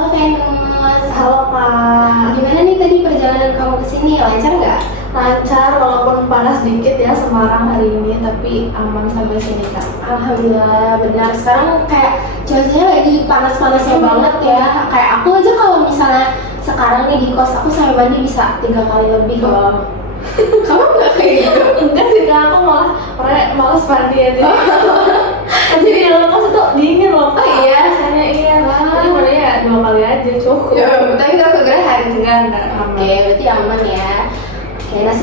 Halo Venus, Halo Kak, gimana nih tadi perjalanan kamu ke sini? Lancar nggak? lancar walaupun panas dikit ya Semarang hari ini, tapi aman sampai sini Kak. Alhamdulillah, benar. Sekarang kayak cuacanya lagi panas-panasnya banget ya. Kayak aku aja kalau misalnya sekarang nih di kos aku sampai mandi bisa 3 kali lebih loh. Kamu nggak kayak gitu? Enggak sih Kak, aku malah orangnya males mandi aja. Jadi di dalam kos itu dingin loh Kak. Oh iya? Rasanya iya. Wah. Jadi mandinya ya 2 kali aja cukup. Tapi nggak kegerah Enggak Oke, aman. berarti aman ya. Oke, nah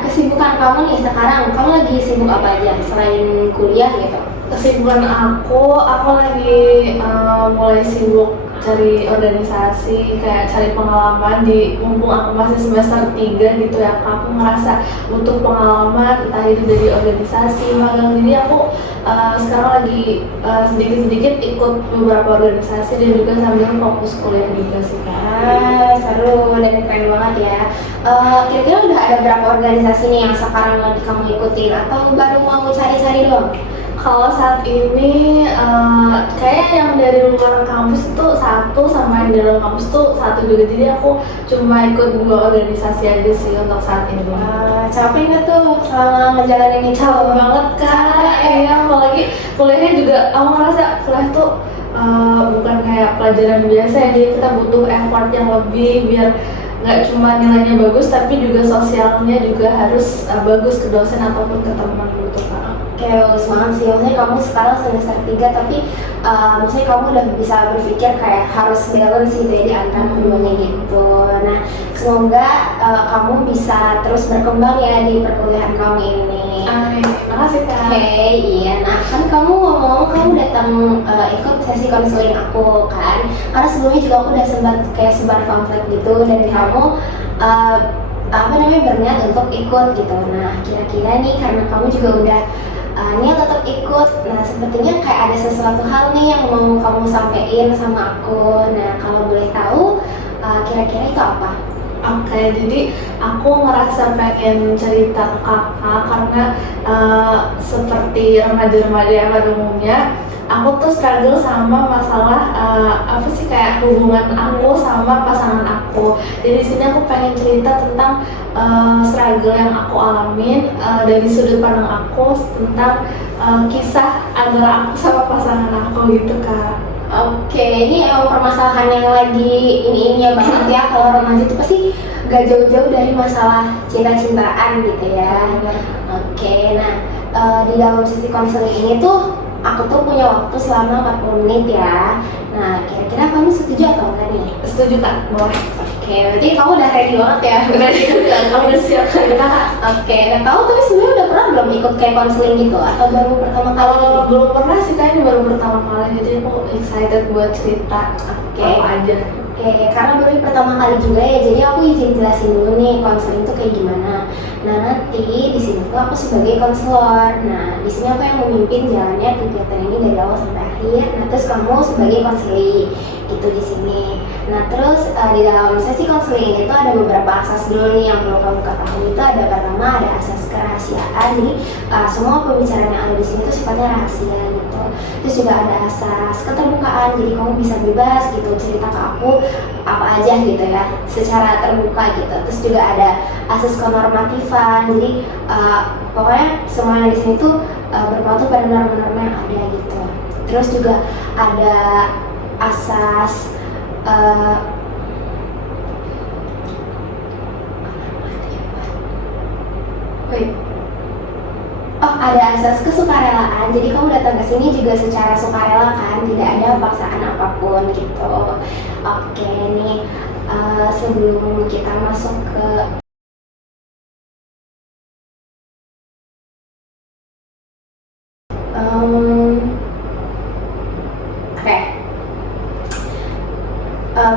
kesibukan kamu nih sekarang, kamu lagi sibuk apa aja selain kuliah gitu? Kesibukan aku lagi mulai sibuk cari organisasi, kayak cari pengalaman di mumpung aku masih semester 3 gitu ya. Aku ngerasa butuh pengalaman, entah itu dari organisasi, magang. Jadi aku sekarang lagi sedikit-sedikit ikut beberapa organisasi dan juga sambil fokus kuliah juga sih Kak. Seru dan keren banget ya. Kira-kira udah ada berapa organisasi nih yang sekarang lagi kamu ikutin atau baru mau cari-cari doang? Kalau saat ini kayak yang dari luar kampus itu satu, sama yang di dalam kampus tuh satu juga. Jadi aku cuma ikut 2 organisasi aja sih untuk saat ini. Capek nggak tuh selama ngejalanin itu? Capek banget Kak, iya, apalagi kuliahnya juga aku ngerasa kuliah tuh bukan kayak pelajaran biasa ya. Jadi kita butuh effort yang lebih biar nggak cuma nilainya bagus, tapi juga sosialnya juga harus bagus ke dosen ataupun ke teman gitu Kak. Kayak bagus banget sih, maksudnya kamu sekarang semester 3 tapi maksudnya kamu udah bisa berpikir kayak harus balance gitu ya di antara keduanya gitu. Nah, semoga kamu bisa terus berkembang ya di perkuliahan kamu ini. Amin, makasih Kak. Oke, iya. Nah, kan kamu ngomong kamu datang ikut sesi konseling aku kan? Karena sebelumnya juga aku udah sempat kayak sebar pamflet gitu dan kamu apa namanya berniat untuk ikut gitu. Nah, kira-kira nih karena kamu juga udah niat tetap ikut. Nah, sepertinya kayak ada sesuatu hal nih yang mau kamu sampein sama aku. Nah, kalau boleh tahu, kira-kira itu apa? Oke, jadi aku ngerasa pengen cerita ke kakak karena seperti remaja-remaja yang pada umumnya, aku tuh struggle sama masalah apa sih kayak hubungan aku sama pasangan aku. Jadi di sini aku pengen cerita tentang struggle yang aku alamin dari sudut pandang aku tentang kisah antara aku sama pasangan aku gitu Kak. Oke, ini emang permasalahan yang lagi ini-ininya banget ya. Kalau remaja itu pasti gak jauh-jauh dari masalah cinta-cintaan gitu ya. Oke, nah di dalam sesi konseling ini tuh aku tuh punya waktu selama 40 menit ya. Nah, kira-kira kamu setuju atau enggak nih? Setuju Kak? Boleh. Oke, berarti kamu udah ready banget ya? Kamu udah siap cerita Kak? Oke, nah kamu tapi sebenarnya udah pernah belum ikut kayak konseling gitu? Atau baru pertama kali? Kalau belum pernah sih Kak, ini baru pertama kali, jadi aku excited buat cerita Oke. apa aja. Oke, karena baru pertama kali juga ya, jadi aku izin jelasin dulu nih konseling itu kayak gimana. Nah, nanti di sini tuh aku sebagai konselor. Nah, di sini aku yang memimpin jalannya kegiatan ini dari awal sampai akhir. Nah, terus kamu sebagai konseling itu di sini. Nah, terus di dalam sesi konseling itu ada beberapa asas dulu nih yang perlu kamu ketahui. Itu ada pertama ada asas kerahasiaan. Jadi semua pembicaraan yang ada di sini itu sifatnya rahasia gitu. Terus juga ada asas keterbukaan. Jadi kamu bisa bebas gitu cerita ke aku apa aja gitu ya, secara terbuka gitu. Terus juga ada asas kenormatifan. Jadi pokoknya semua yang di sini tuh berpatu pada norma-norma yang ada gitu. Terus juga ada asas ada asas kesukarelaan. Jadi kamu datang ke sini juga secara sukarela kan, tidak ada paksaan apapun gitu. Oke nih, sebelum kita masuk ke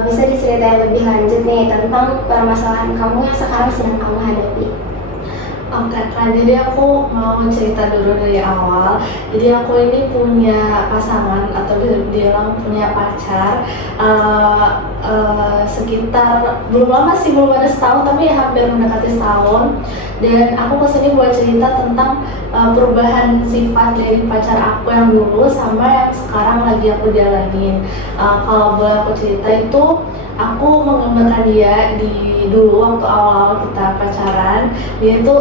bisa diceritain lebih lanjut nih tentang permasalahan kamu yang sekarang sedang kamu hadapi. Oke Kak, jadi aku mau cerita dulu dari awal. Jadi aku ini punya pasangan atau bisa dibilang punya pacar sekitar belum lama sih, belum ada setahun tapi hampir mendekati setahun. Dan aku kesini buat cerita tentang perubahan sifat dari pacar aku yang dulu sama yang sekarang lagi aku jalanin. Kalau boleh aku cerita itu, aku menggambarkan dia di dulu waktu awal-awal kita pacaran. Dia itu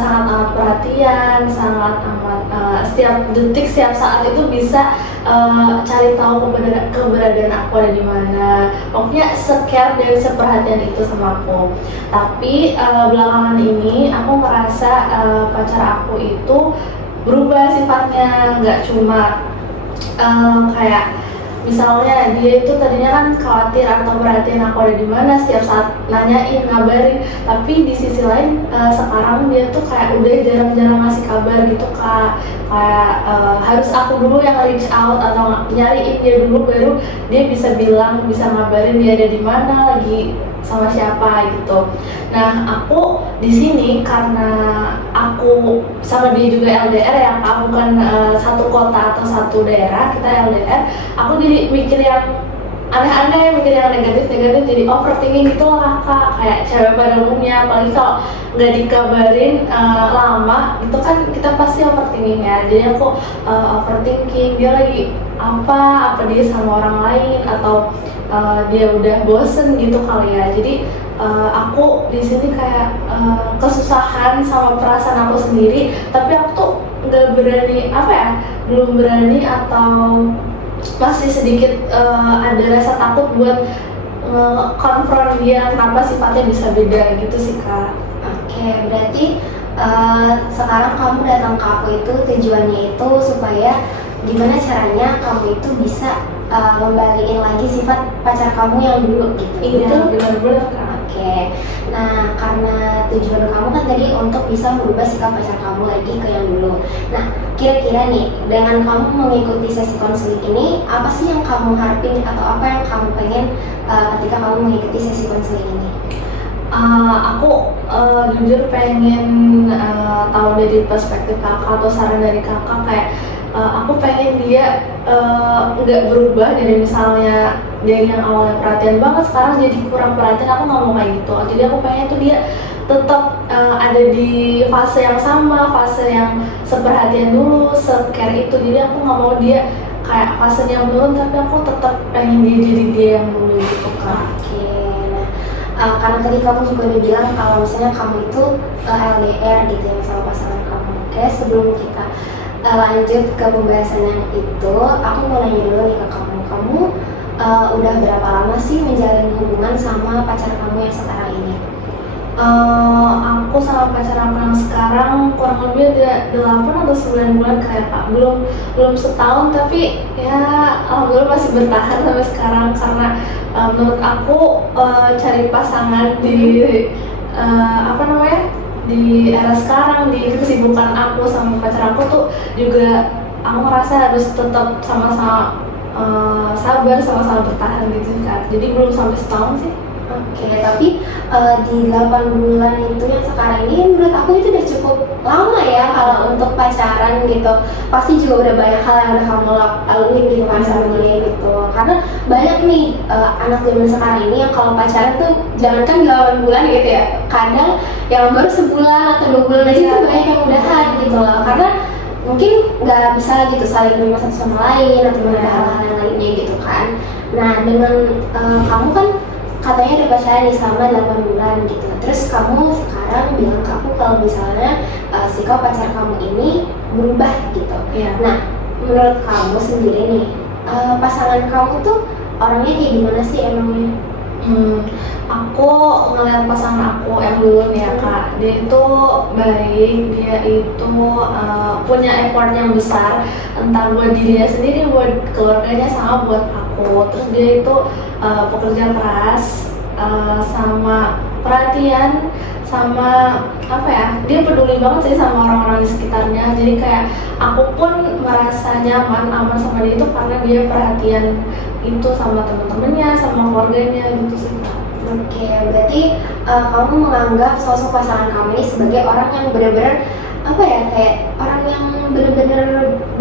sangat amat perhatian, sangat amat setiap detik, setiap saat itu bisa cari tahu keberadaan aku ada di mana. Pokoknya se-care dan seperhatian itu sama aku. Tapi belakangan ini aku merasa pacar aku itu berubah sifatnya, nggak cuma kayak misalnya dia itu tadinya kan khawatir atau perhatian aku ada di mana, setiap saat nanyain, ngabarin. Tapi di sisi lain sekarang dia tuh kayak udah jarang-jarang ngasih kabar gitu Kak. Kayak harus aku dulu yang reach out atau nyariin dia dulu baru dia bisa bilang, bisa ngabarin dia ada di mana, lagi sama siapa gitu. Nah, aku di sini karena aku sama dia juga LDR ya, aku bukan satu kota atau satu daerah, kita LDR. Aku jadi mikir yang aneh-aneh, mikir yang negatif-negatif, jadi overthinking gitu lah Kak. Kayak cewek pada umumnya, apalagi kalau nggak dikabarin lama gitu kan kita pasti overthinking ya. Jadi aku overthinking dia lagi apa dia sama orang lain, atau dia udah bosen gitu kali ya. Jadi aku di sini kayak kesusahan sama perasaan aku sendiri, tapi aku tuh nggak berani belum berani atau masih sedikit ada rasa takut buat konfront dia kenapa sifatnya bisa beda gitu sih Kak. Oke, berarti sekarang kamu datang ke aku itu tujuannya itu supaya gimana caranya kamu itu bisa ngembaliin lagi sifat pacar kamu yang dulu gitu. Iya, benar-benar Kak. Oke, nah karena tujuan kamu kan tadi untuk bisa merubah sikap pacar kamu lagi ke yang dulu. Nah, kira-kira nih dengan kamu mengikuti sesi konseling ini, apa sih yang kamu harapin atau apa yang kamu pengen ketika kamu mengikuti sesi konseling ini? Aku jujur pengen tahu dari perspektif kakak atau saran dari kakak. Kayak aku pengen dia nggak berubah dari misalnya dari yang awalnya perhatian banget sekarang jadi kurang perhatian. Aku nggak mau kayak gitu. Jadi aku pengen tuh dia tetap ada di fase yang sama, fase yang seperhatian dulu, se-care itu. Jadi aku nggak mau dia kayak fasenya menurun, tapi aku tetap pengen dia jadi dia yang dulu gitu Kak. Oke, nah karena tadi kamu juga udah bilang kalau misalnya kamu itu LDR gitu ya sama pasangan kamu. Oke, sebelum kita lanjut ke pembahasan yang itu, aku mau nanya dulu nih ke kamu udah berapa lama sih menjalin hubungan sama pacar kamu yang sekarang ini? Aku sama pacar aku yang sekarang kurang lebih ada 8 atau 9 bulan kayak Pak. Belum setahun, tapi ya alhamdulillah masih bertahan sampai sekarang. Karena menurut aku cari pasangan di di era sekarang, di kesibukan aku sama pacar aku tuh juga aku ngerasa harus tetap sama-sama sabar, sama-sama bertahan gitu kan. Jadi belum sampai setahun sih. Oke, tapi di 8 bulan itu yang sekarang ini menurut aku itu udah cukup lama ya kalau untuk pacaran gitu. Pasti juga udah banyak hal yang udah kamu laluin gitu kan sama dia gitu. Karena banyak nih anak zaman sekarang ini yang kalau pacaran tuh jangankan 8 bulan gitu ya, kadang yang baru sebulan atau 2 bulan aja tuh banyak yang udahan gitu loh. Karena mungkin nggak bisa gitu saling menerima satu sama lain atau ada hal-hal yang lainnya gitu kan. Nah dengan kamu kan katanya udah pacaran nih selama 8 bulan gitu. Terus kamu sekarang bilang ke aku kalau misalnya sikap pacar kamu ini berubah gitu. Iya. Nah, menurut kamu sendiri nih, pasangan kamu tuh orangnya kayak gimana sih emangnya? Aku ngeliat pasangan aku yang dulu nih ya Kak, dia itu baik, dia itu punya effort yang besar, entah buat dirinya sendiri, buat keluarganya, sama buat aku. Terus dia itu pekerja keras, sama perhatian, sama dia peduli banget sih sama orang-orang di sekitarnya. Jadi kayak aku pun merasa nyaman, aman sama dia itu karena dia perhatian itu sama teman-temannya, sama keluarganya gitu sih Kak. Oke, berarti kamu menganggap sosok pasangan kamu ini sebagai orang yang benar-benar apa ya, kayak orang yang bener-bener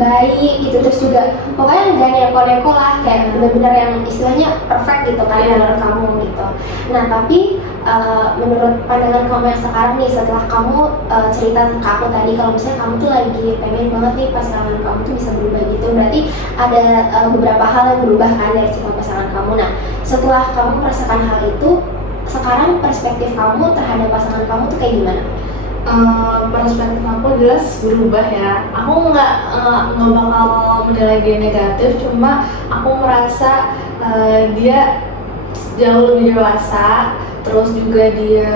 baik gitu, terus juga pokoknya nggak neko-neko lah, kayak bener-bener yang istilahnya perfect gitu kan menurut kamu gitu. Nah tapi menurut pandangan kamu yang sekarang nih, setelah kamu cerita ke aku tadi kalau misalnya kamu tuh lagi pengen banget nih pasangan kamu tuh bisa berubah gitu, berarti ada beberapa hal yang berubah kan dari sifat pasangan kamu. Nah setelah kamu merasakan hal itu, sekarang perspektif kamu terhadap pasangan kamu tuh kayak gimana? Perspektif aku jelas berubah ya. Aku nggak bakal menilai dia negatif, cuma aku merasa dia jauh lebih dewasa, terus juga dia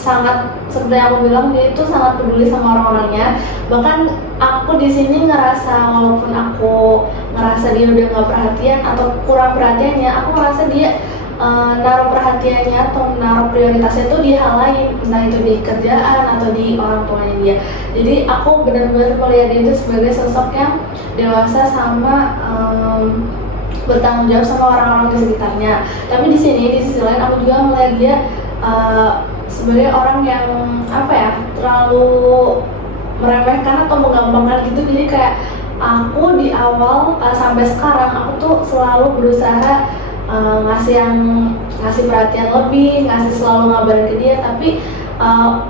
sangat, seperti yang aku bilang, dia itu sangat peduli sama orang-orangnya. Bahkan aku di sini ngerasa, walaupun aku ngerasa dia udah nggak perhatian atau kurang perhatiannya, aku ngerasa dia naruh perhatiannya atau naruh prioritasnya itu di hal lain, entah itu di kerjaan atau di orang tuanya dia. Jadi aku benar-benar melihat dia itu sebagai sosok yang dewasa sama bertanggung jawab sama orang-orang di sekitarnya. Tapi di sini di sisi lain aku juga melihat dia sebagai orang yang apa ya, terlalu meremehkan atau menggampangkan gitu. Jadi kayak aku di awal sampai sekarang aku tuh selalu berusaha ngasih perhatian lebih, ngasih selalu ngabarin ke dia, tapi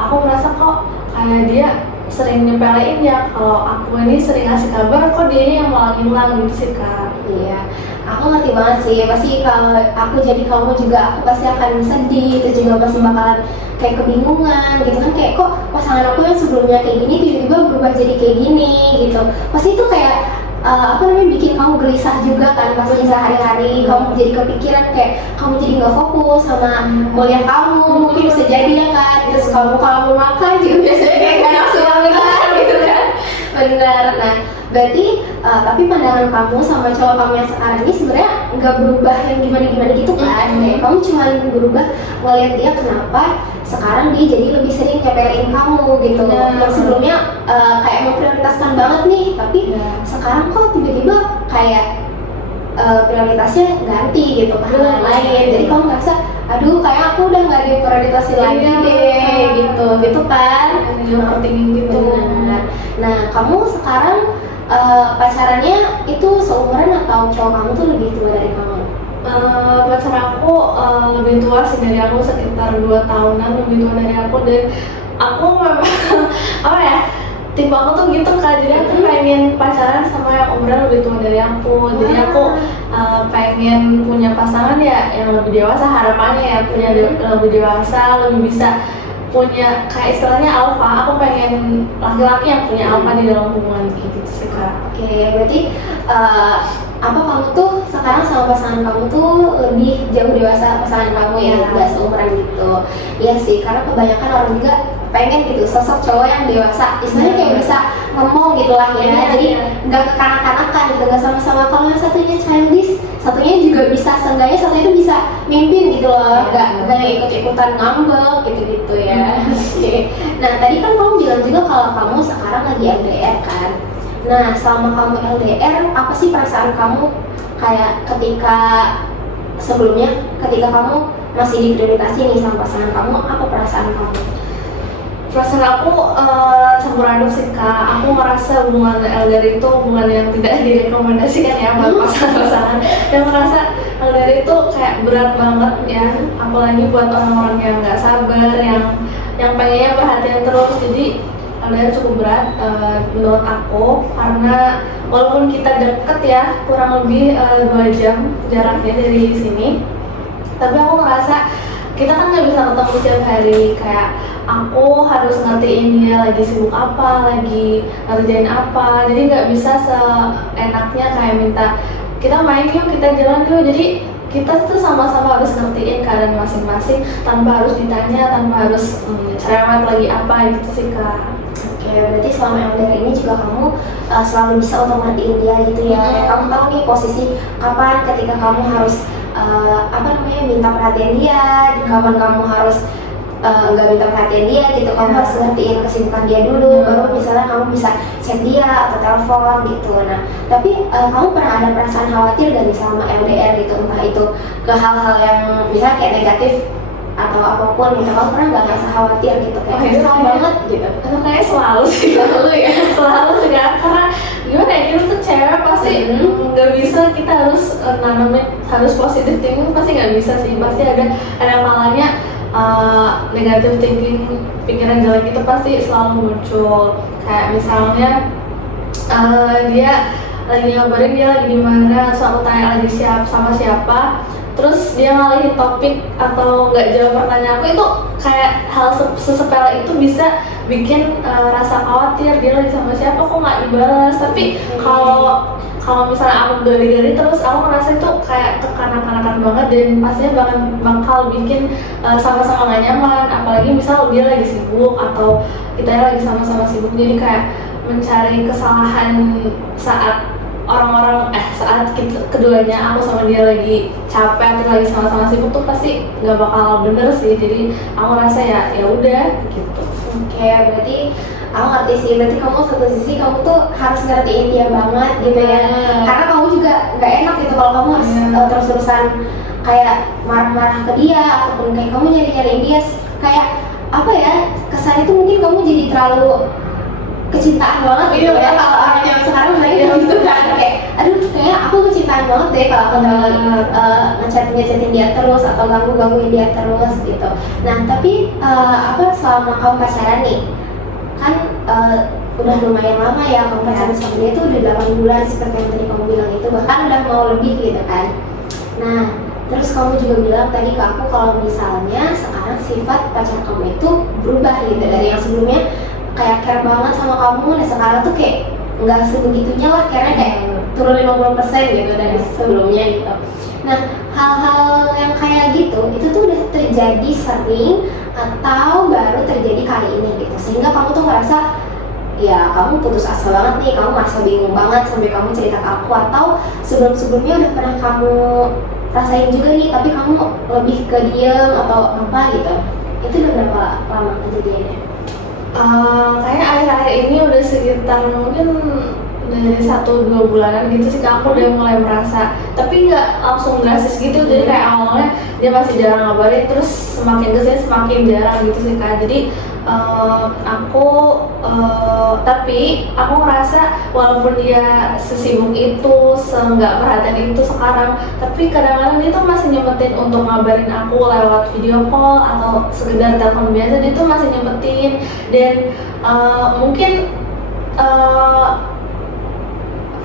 aku merasa kok kayak dia sering nyepelein ya, kalau aku ini sering ngasih kabar kok dia yang malah ngilang gitu sih Kak. Iya, aku ngerti banget sih. Pasti kalau aku jadi kamu juga, aku pasti akan sedih, terus juga pasti bakalan kayak kebingungan gitu kan, kayak kok pasangan aku yang sebelumnya kayak gini tiba-tiba berubah jadi kayak gini gitu. Pasti itu kayak bikin kamu gelisah juga kan pasti sehari-hari. Kamu jadi kepikiran, kayak kamu jadi nggak fokus sama kuliah kamu, mungkin bisa jadi ya kan. Terus kalau mau makan juga biasanya kayak gak nafsu makan gitu kan. Benar. Nah berarti tapi pandangan kamu sama cowok kamu yang sekarang ini sebenarnya nggak berubah yang gimana-gimana gitu kan. Kayak kamu cuma berubah ngeliat dia kenapa sekarang dia jadi lebih sering nyepelin kamu gitu. Yang sebelumnya kayak memprioritaskan banget nih, tapi sekarang kok tiba-tiba kayak prioritasnya ganti gitu ke hal yang lain. Jadi kamu ngerasa, aduh kayak aku udah nggak diprioritaskan lagi deh gitu kan. Pentingin gitu. Nah kamu sekarang pacarannya itu seumuran atau cowok kamu tuh lebih tua dari kamu? Pacar aku lebih tua sih dari aku, sekitar 2 tahunan lebih tua dari aku. Dan aku memang apa ya, tipe aku tuh gitu Kak, jadi aku pengen pacaran sama yang umurnya lebih tua dari aku. Jadi aku pengen punya pasangan ya yang lebih dewasa, harapannya ya punya lebih dewasa, lebih bisa punya kayak istilahnya alpha. Aku pengen laki-laki yang punya alpha di dalam hubungan gitu sih Kak. Oke, berarti kamu tuh sekarang sama pasangan kamu tuh lebih jauh dewasa pasangan kamu ya, nggak seumuran gitu. Iya sih, karena kebanyakan orang juga pengen gitu sosok cowok yang dewasa, istilahnya kayak bisa ngomong gitu lah ya. Jadi nggak kekanak-kanakan gitu, nggak sama-sama. Kalau yang satunya childish, satunya juga bisa, seenggaknya satunya itu bisa mimpin gitu loh, nggak ikut-ikutan ngambek gitu-gitu ya. Nah tadi kan kamu bilang juga kalau kamu sekarang lagi LDR kan. Nah selama kamu LDR, apa sih perasaan kamu kayak ketika sebelumnya, ketika kamu masih diprioritasi nih sama pasangan kamu, apa perasaan kamu? Perasaan aku campur aduk sih Kak. Aku merasa hubungan LDR itu hubungan yang tidak direkomendasikan ya buat pasangan-pasangan. Dan merasa LDR itu kayak berat banget ya, apalagi buat orang-orang yang nggak sabar, yang pengennya perhatian terus. Jadi LDR cukup berat menurut aku, karena walaupun kita deket ya, kurang lebih 2 jam jaraknya dari sini, tapi aku ngerasa kita kan nggak bisa ketemu setiap hari. Kayak aku harus ngertiin dia lagi sibuk apa, lagi ngerjain apa. Jadi nggak bisa seenaknya kayak minta kita main yuk, kita jalan yuk. Jadi kita tuh sama-sama harus ngertiin keadaan masing-masing tanpa harus ditanya, tanpa harus cerewet lagi apa gitu sih Kak. Oke, berarti selama LDR ini juga kamu selalu bisa untuk ngertiin dia gitu ya. Kayak kamu tahu nih posisi kapan ketika kamu harus minta perhatian dia, kapan kamu harus nggak minta perhatian dia gitu. Kamu harus ngertiin kesibukan dia dulu, baru misalnya kamu bisa chat dia atau telepon gitu. Nah tapi kamu pernah ada perasaan khawatir dari selama LDR gitu, entah itu ke hal-hal yang misalnya kayak negatif atau apapun gitu, kamu pernah nggak ngerasa khawatir gitu kayak kesal banget gitu? Itu kayak selalu sih, selalu sih kan, karena gimana ya, kita tuh cewek pasti nggak bisa kita harus nanamin harus positive thinking, pasti nggak bisa sih, pasti ada kalanya negative thinking, pikiran jelek itu pasti selalu muncul. Kayak misalnya dia lagi ngabarin dia lagi di mana, terus aku tanya lagi sama siapa, terus dia ngalihin topik atau nggak jawab pertanyaan aku, itu kayak hal sesepele itu bisa bikin rasa khawatir, dia lagi sama siapa kok nggak dibalas. Tapi kalau misalnya aku gali-gali terus, aku ngerasa itu kayak kekanak-kanakan banget dan pastinya bakal bikin sama-sama gak nyaman. Apalagi misal dia lagi sibuk atau kita lagi sama-sama sibuk, jadi kayak mencari kesalahan saat saat keduanya, aku sama dia lagi capek atau lagi sama-sama sibuk tuh pasti nggak bakal bener sih. Jadi aku rasa ya udah gitu. Oke, berarti aku ngerti sih, berarti kamu satu sisi kamu tuh harus ngertiin dia banget gitu ya, karena kamu juga nggak enak gitu kalau kamu harus terus-terusan kayak marah-marah ke dia ataupun kayak kamu nyari-nyariin dia, kayak apa ya, kesannya tuh mungkin kamu jadi terlalu kecintaan banget gitu ya. Kalau orang yang sekarang lagi gitu kan, kayak aduh kayaknya aku kecintaan banget deh kalau aku ngechatin dia terus atau gangguin dia terus gitu. Nah tapi selama kamu pacaran nih kan udah lumayan lama ya kamu pacaran sama dia, itu udah 8 bulan seperti yang tadi kamu bilang, itu bahkan udah mau lebih gitu kan. Nah terus kamu juga bilang tadi ke aku kalau misalnya sekarang sifat pacar kamu itu berubah gitu, dari yang sebelumnya kayak care banget sama kamu, dan sekarang tuh kayak nggak sebegitunya lah, karena kayak turun 50% gitu dari sebelumnya gitu. Nah hal-hal yang kayak gitu itu tuh udah terjadi sering atau baru terjadi kali ini gitu, sehingga kamu tuh ngerasa ya kamu putus asa banget nih, kamu merasa bingung banget sampai kamu cerita ke aku, atau sebelum-sebelumnya udah pernah kamu rasain juga nih tapi kamu lebih ke diem atau apa gitu, itu udah berapa lama kejadiannya? Kayaknya akhir-akhir ini udah sekitar mungkin dari 1-2 bulanan gitu sih, aku udah mulai merasa, tapi nggak langsung drastis gitu. Jadi kayak awalnya dia masih jarang ngabarin, terus semakin kesini semakin jarang gitu sih Kak. Jadi tapi aku ngerasa walaupun dia sesibuk itu, nggak perhatian itu sekarang, tapi kadang-kadang dia tuh masih nyempetin untuk ngabarin aku lewat video call atau sekedar telepon biasa, dia tuh masih nyempetin. Dan mungkin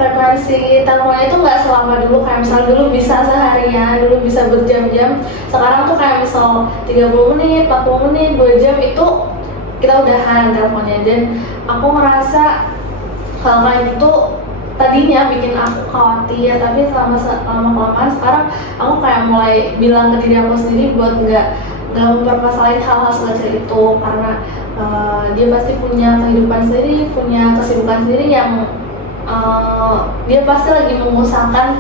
frekuensi teleponnya itu nggak selama dulu, kayak misal dulu bisa seharian, dulu bisa berjam-jam, sekarang tuh kayak misal 30 menit, 40 menit, 2 jam itu kita udahan teleponnya. Dan aku ngerasa hal kayak gitu tadinya bikin aku khawatir, tapi lama-kelamaan sekarang aku kayak mulai bilang ke diri aku sendiri buat nggak mempermasalahin hal-hal sekecil itu, karena dia pasti punya kehidupan sendiri, punya kesibukan sendiri yang dia pasti lagi mengusahakan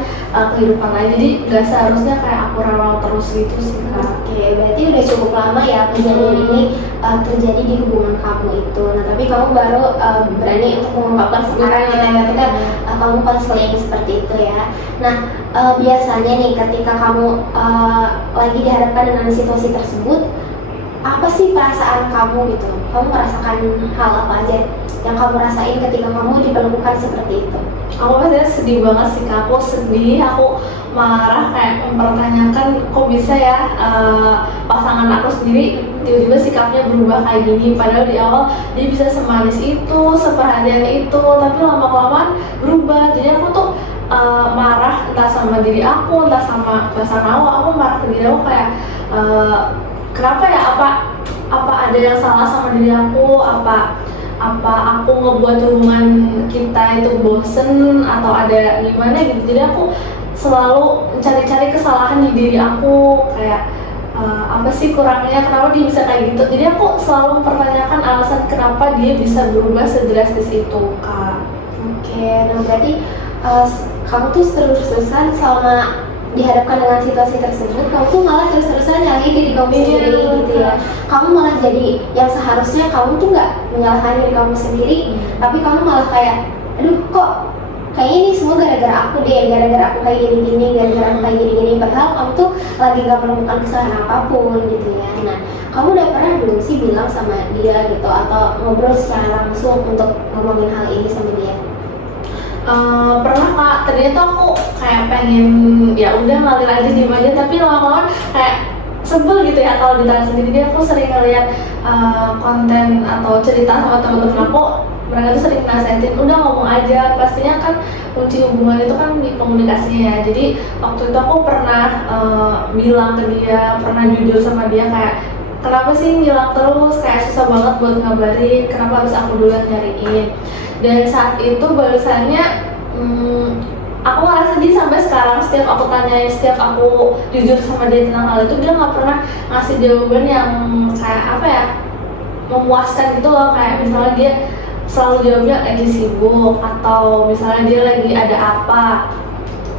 kehidupan lain, jadi gak seharusnya kayak aku rewel terus gitu sih Kak. Oke, berarti udah cukup lama ya kejadian ini terjadi di hubungan kamu itu. Nah tapi kamu baru berani untuk mengungkapkan sekarang ya, ketika kamu konseling seperti itu ya. Nah biasanya nih ketika kamu lagi dihadapkan dengan situasi tersebut, apa sih perasaan kamu gitu? Kamu merasakan hal apa aja yang kamu rasain ketika kamu diperlakukan seperti itu? Aku pasti sedih banget sih Kak, aku sedih, aku marah, kayak mempertanyakan kok bisa ya pasangan aku sendiri tiba-tiba sikapnya berubah kayak gini, padahal di awal dia bisa semanis itu, seperhatian itu, tapi lama-kelamaan berubah. Jadi aku tuh marah entah sama diri aku, entah sama pasangan aku marah ke diri aku kayak kenapa ya, apa ada yang salah sama diri aku, apa aku ngebuat hubungan kita itu bosen atau ada gimana gitu. Jadi aku selalu mencari-cari kesalahan di diri aku, kayak apa sih kurangnya, kenapa dia bisa kayak gitu. Jadi aku selalu mempertanyakan alasan kenapa dia bisa berubah sedrastis itu Kak. Oke, nah berarti kamu tuh terus-terusan selama dihadapkan dengan situasi tersebut, kamu tuh malah terus-terusan nyalahin diri kamu sendiri gitu ya. Kamu malah jadi yang seharusnya kamu tuh nggak menyalahkan diri kamu sendiri, tapi kamu malah kayak, aduh kok kayaknya ini semua gara-gara aku deh, gara-gara aku kayak gini-gini, gara-gara aku kayak gini-gini, padahal kamu tuh lagi gak melakukan kesalahan apapun gitu ya. Nah, kamu udah pernah belum sih bilang sama dia gitu, atau ngobrol secara langsung untuk ngomongin hal ini sama dia? Pernah Kak, tadinya tuh aku kayak pengen ya udah ngalir aja diem aja, tapi lama-lama kayak sebel gitu ya kalau ditahan sendiri. Jadi aku sering ngeliat konten atau cerita sama teman-teman aku, mereka tuh sering nasihatin udah ngomong aja, pastinya kan kunci hubungan itu kan di komunikasinya ya. Jadi waktu itu aku pernah bilang ke dia, pernah jujur sama dia kayak kenapa sih ngilang terus, kayak susah banget buat ngabarin, kenapa harus aku dulu yang nyariin. Dan saat itu balasannya aku ngerasa dia sampai sekarang setiap aku tanyain, setiap aku jujur sama dia tentang hal itu, dia nggak pernah ngasih jawaban yang kayak apa ya, memuaskan gitu loh. Kayak misalnya dia selalu jawabnya lagi sibuk, atau misalnya dia lagi ada apa.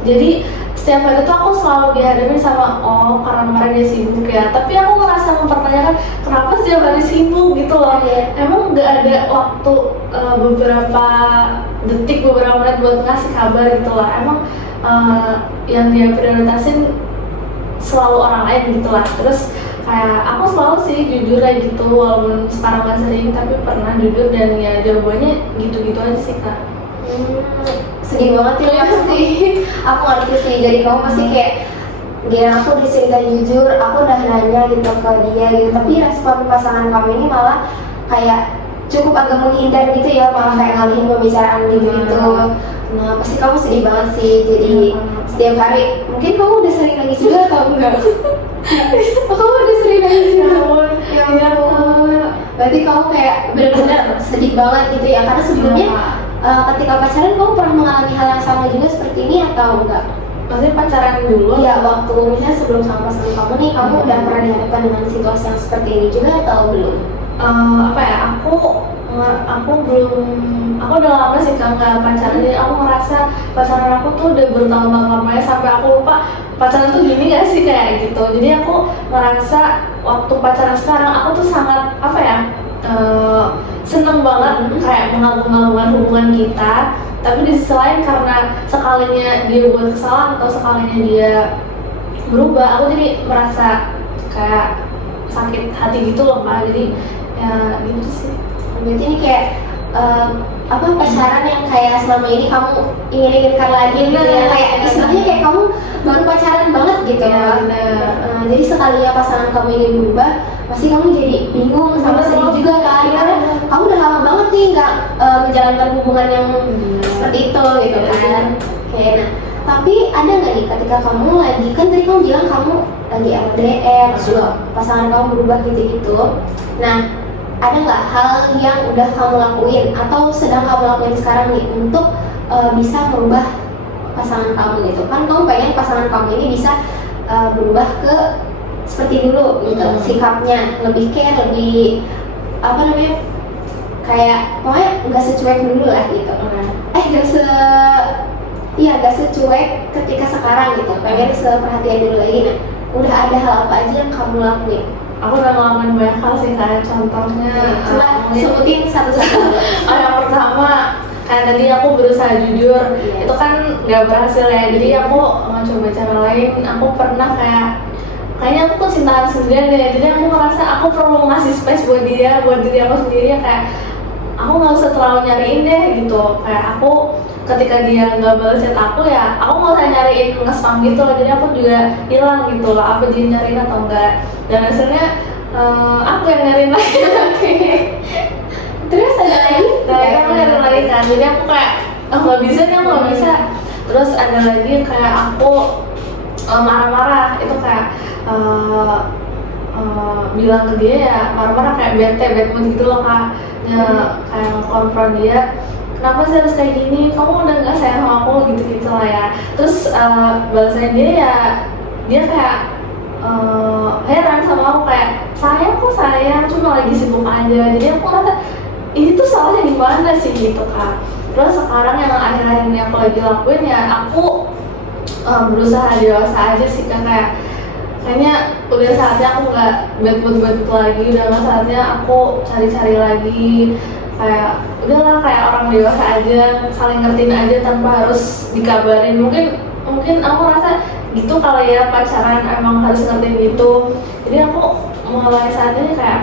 Jadi setiap hari itu aku selalu dihadapin sama oh karena kemarin dia sibuk ya, tapi aku ngerasa mempertanyakan kenapa setiap hari sibuk gitu loh. Emang nggak ada waktu beberapa detik, beberapa menit buat ngasih kabar gitu lah. Emang yang dia prioritasin selalu orang lain gitu lah. Terus kayak aku selalu sih jujur kayak gitu, walaupun sekarang gak sering, tapi pernah jujur dan ya jawabannya gitu-gitu aja sih Kak. Sedih banget ya pasti. Aku ngerti sih, jadi kamu pasti kayak dia, aku diseritain jujur, aku udah nanya gitu ke dia gitu, tapi respon pasangan kamu ini malah kayak cukup agak menghindar gitu ya, malah kayak ngalihin pembicaraan gitu. Nah pasti kamu sedih banget sih. Jadi setiap hari, mungkin kamu udah sering nangis juga atau enggak? Oh, kamu udah sering nangis juga? Ya ampun. Berarti kamu kayak benar-benar sedih banget gitu ya, karena sebelumnya ketika pacaran kamu pernah mengalami hal yang sama juga seperti ini atau enggak? Maksudnya pacaran dulu? Iya, waktu misalnya sebelum sama pasangan kamu nih, kamu udah pernah dihadapkan dengan situasi yang seperti ini juga atau belum? Apa ya, aku belum, aku udah lama sih kan nggak pacaran, jadi aku ngerasa pacaran aku tuh udah bertahun-tahun lamanya sampai aku lupa pacaran tuh gini gak sih kayak gitu. Jadi aku ngerasa waktu pacaran sekarang aku tuh sangat apa ya, seneng banget kayak mengagum-agumkan hubungan kita. Tapi di sisi lain karena sekalinya dia buat kesalahan atau sekalinya dia berubah, aku jadi merasa kayak sakit hati gitu loh Kak. Jadi ya gitu sih. Berarti ini kayak pacaran yang kayak selama ini kamu ingin-inginkan lagi gitu ya, kayak istilahnya kayak kamu baru pacaran banget gitu ya. Jadi sekalinya pasangan kamu ini berubah, pasti kamu jadi bingung sama sedih juga kan, karena kamu udah lama banget nih nggak menjalankan hubungan yang seperti itu gitu kan. Oke, nah tapi ada nggak nih ketika kamu lagi, kan tadi kamu bilang kamu lagi LDR, pasangan kamu berubah gitu-gitu. Nah, ada nggak hal yang udah kamu lakuin atau sedang kamu lakuin sekarang nih untuk bisa merubah pasangan kamu gitu? Kan kamu pengen pasangan kamu ini bisa berubah ke seperti dulu gitu, sikapnya lebih care, lebih apa namanya, kayak pokoknya nggak secuek dulu lah gitu. Nggak secuek ketika sekarang gitu, pengen seperhatian dulu lagi. Nah, udah ada hal apa aja yang kamu lakuin? Aku udah ngalamin banyak hal sih, kayak contohnya coba sebutin satu-satu. Yang pertama kayak tadi aku berusaha jujur, itu kan nggak berhasil ya. Jadi aku mau coba cara lain. Aku pernah kayaknya aku kok cintaan sendirian deh. Jadi aku ngerasa aku perlu ngasih space buat dia, buat diri aku sendiri. Kayak aku nggak usah terlalu nyariin deh gitu. Kayak aku ketika dia nggak balas chat aku, ya aku nggak usah nyariin nge-spam gitu loh. Jadi aku juga hilang gitu loh, apa dia nyariin atau enggak. Dan hasilnya aku yang nyariin lagi. Terus ada lagi? Aku nyariin lagi kan. Jadi aku kayak nggak bisa nih, aku nggak bisa. Terus ada lagi kayak aku marah-marah, itu kayak bilang ke dia ya marah-marah, kayak bad mood gitu loh Kak. Kayak konfront dia, kenapa sih harus kayak gini, kamu udah gak sayang sama aku gitu-gitu lah ya. Terus balasannya dia kayak heran sama aku, kayak sayang cuma lagi sibuk aja. Jadi aku ngerasa ini tuh salahnya di mana sih gitu Kak. Terus sekarang yang akhir-akhir ini aku lagi lakuin ya, aku berusaha dewasa aja sih Kak. Kayaknya udah saatnya aku nggak bad mood lagi, udah nggak saatnya aku cari-cari lagi kayak udahlah kayak orang dewasa aja, saling ngertiin aja tanpa harus dikabarin. Mungkin aku rasa gitu kali ya, pacaran emang harus ngertiin gitu. Jadi aku mulai saat ini kayak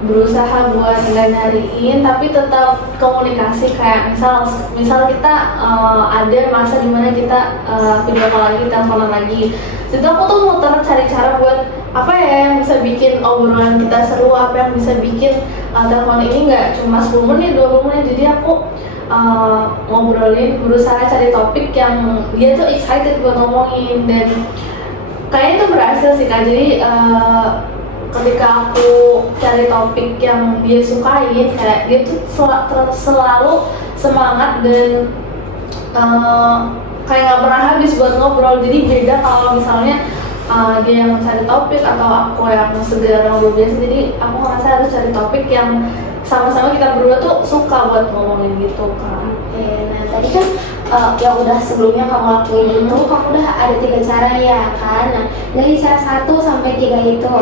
berusaha buat nggak nyariin tapi tetap komunikasi. Kayak misal kita ada masa dimana kita video call lagi, teleponan lagi, jadi aku tuh muter cari cara buat apa ya yang bisa bikin obrolan kita seru, apa yang bisa bikin telepon ini nggak cuma 10 menit 20 menit. Jadi aku ngobrolin, berusaha cari topik yang dia tuh excited buat ngomongin, dan kayaknya itu berhasil sih Kak. Jadi ketika aku cari topik yang dia sukain, kayak dia tuh selalu semangat dan kayak nggak pernah habis buat ngobrol. Jadi beda kalau misalnya dia yang cari topik atau aku yang sekedar ngobrol biasa. Jadi aku ngerasa harus cari topik yang sama-sama kita berdua tuh suka buat ngomongin gitu kan. Oke, nah tadi kan yang udah sebelumnya kamu lakuin itu, kamu udah ada 3 cara ya kan. Nah dari cara 1 sampai 3 itu,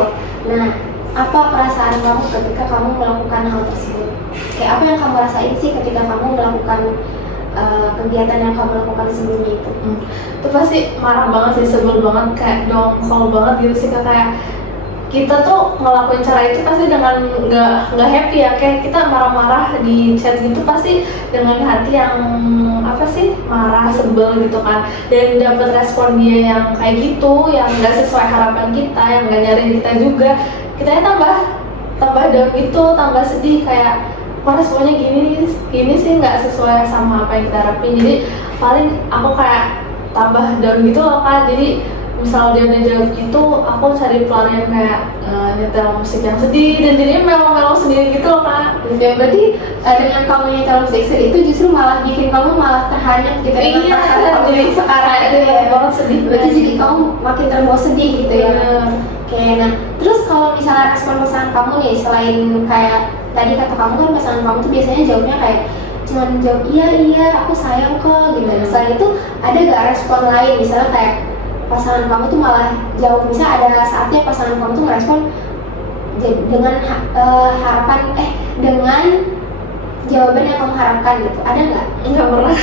nah apa perasaan kamu ketika kamu melakukan hal tersebut? Kayak apa yang kamu rasain sih ketika kamu melakukan kegiatan yang kamu lakukan sebelumnya itu? Itu pasti marah banget sih, sebel banget, kayak dongkol banget gitu sih Kak. Kayak kita tuh ngelakuin cara itu pasti dengan nggak happy ya, kayak kita marah-marah di chat gitu pasti dengan hati yang apa sih, marah, sebel gitu kan. Dan dapat respon dia yang kayak gitu, yang nggak sesuai harapan kita, yang nggak nyariin kita juga, kitanya tambah down gitu, tambah sedih, kayak kok responnya gini sih, nggak sesuai sama apa yang kita harapin. Jadi paling aku kayak tambah down gitu loh Kak. Jadi misal dia udah jawab gitu, aku cari pelarian kayak nyetel musik yang sedih, dan jadinya melo-melo sendiri gitu loh Kak. Ya berarti dengan kamu nyetel musik sedih itu justru malah bikin kamu malah terhanyut gitu ya, Iya, kamu jadi sekarang itu ya, banget sedih. berarti jadi kamu makin terbawa sedih gitu ya. Bener. Oke, nah terus kalau misalnya respon pasangan kamu nih, selain kayak tadi kata kamu kan pasangan kamu tuh biasanya jawabnya kayak cuman jawab iya aku sayang kok gitu. Nah, selain itu ada gak respon lain, misalnya kayak pasangan kamu tuh malah jawab, misalnya ada saatnya pasangan kamu tuh ngerespon dengan harapan dengan jawaban yang kamu harapkan gitu, ada nggak? Nggak pernah.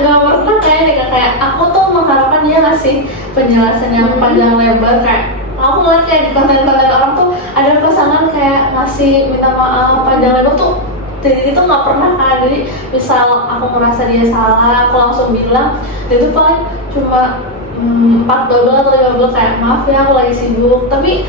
Nggak pernah kayak aku tuh mengharapkan dia ngasih penjelasan yang panjang lebar. Kayak aku ngeliat kayak di konten-konten orang tuh ada pasangan kayak ngasih minta maaf panjang lebar tuh, jadi itu nggak pernah kan. Jadi misal aku merasa dia salah, aku langsung bilang. Dia tuh paling cuma 4 double atau 5 double kayak maaf ya aku lagi sibuk, tapi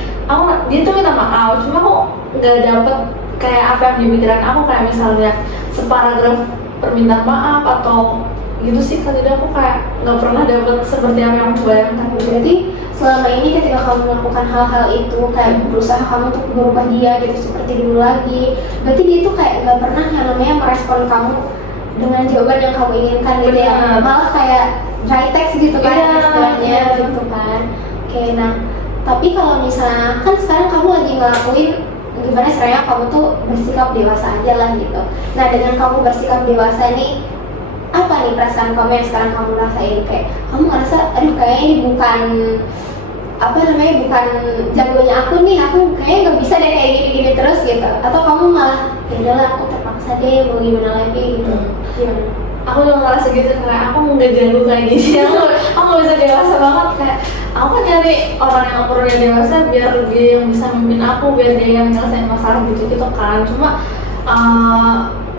dia tuh minta maaf, cuma aku nggak dapet kayak apa yang di pikiran aku, kayak misalnya separagraf permintaan maaf atau gitu sih. Jadi aku kayak nggak pernah dapet seperti apa yang aku bayangkan. Berarti selama ini ketika kamu melakukan hal-hal itu, kayak berusaha kamu untuk merubah dia gitu seperti dulu lagi, berarti dia tuh kayak nggak pernah yang namanya merespon kamu dengan jawaban yang kamu inginkan gitu ya, malah kayak dry text gitu kan istilahnya gitu kan. Oke, nah tapi kalau misalnya kan sekarang kamu lagi ngelakuin gimana caranya kamu tuh bersikap dewasa aja lah gitu. Nah dengan kamu bersikap dewasa nih, apa nih perasaan kamu yang sekarang kamu rasain? Kayak kamu ngerasa aduh kayaknya ini bukan bukan jagonya aku nih, aku kayaknya nggak bisa deh kayak gini-gini terus gitu, atau kamu malah ya udahlah aku terpaksa deh mau gimana lagi gitu. Gimana? Aku juga ngerasa gitu, kayak aku nggak jago kayak gini. aku nggak bisa dewasa banget. Kayak aku nyari orang yang umurnya dewasa biar dia yang bisa memimpin aku, biar dia yang nyelesain masalah gitu kan. Cuma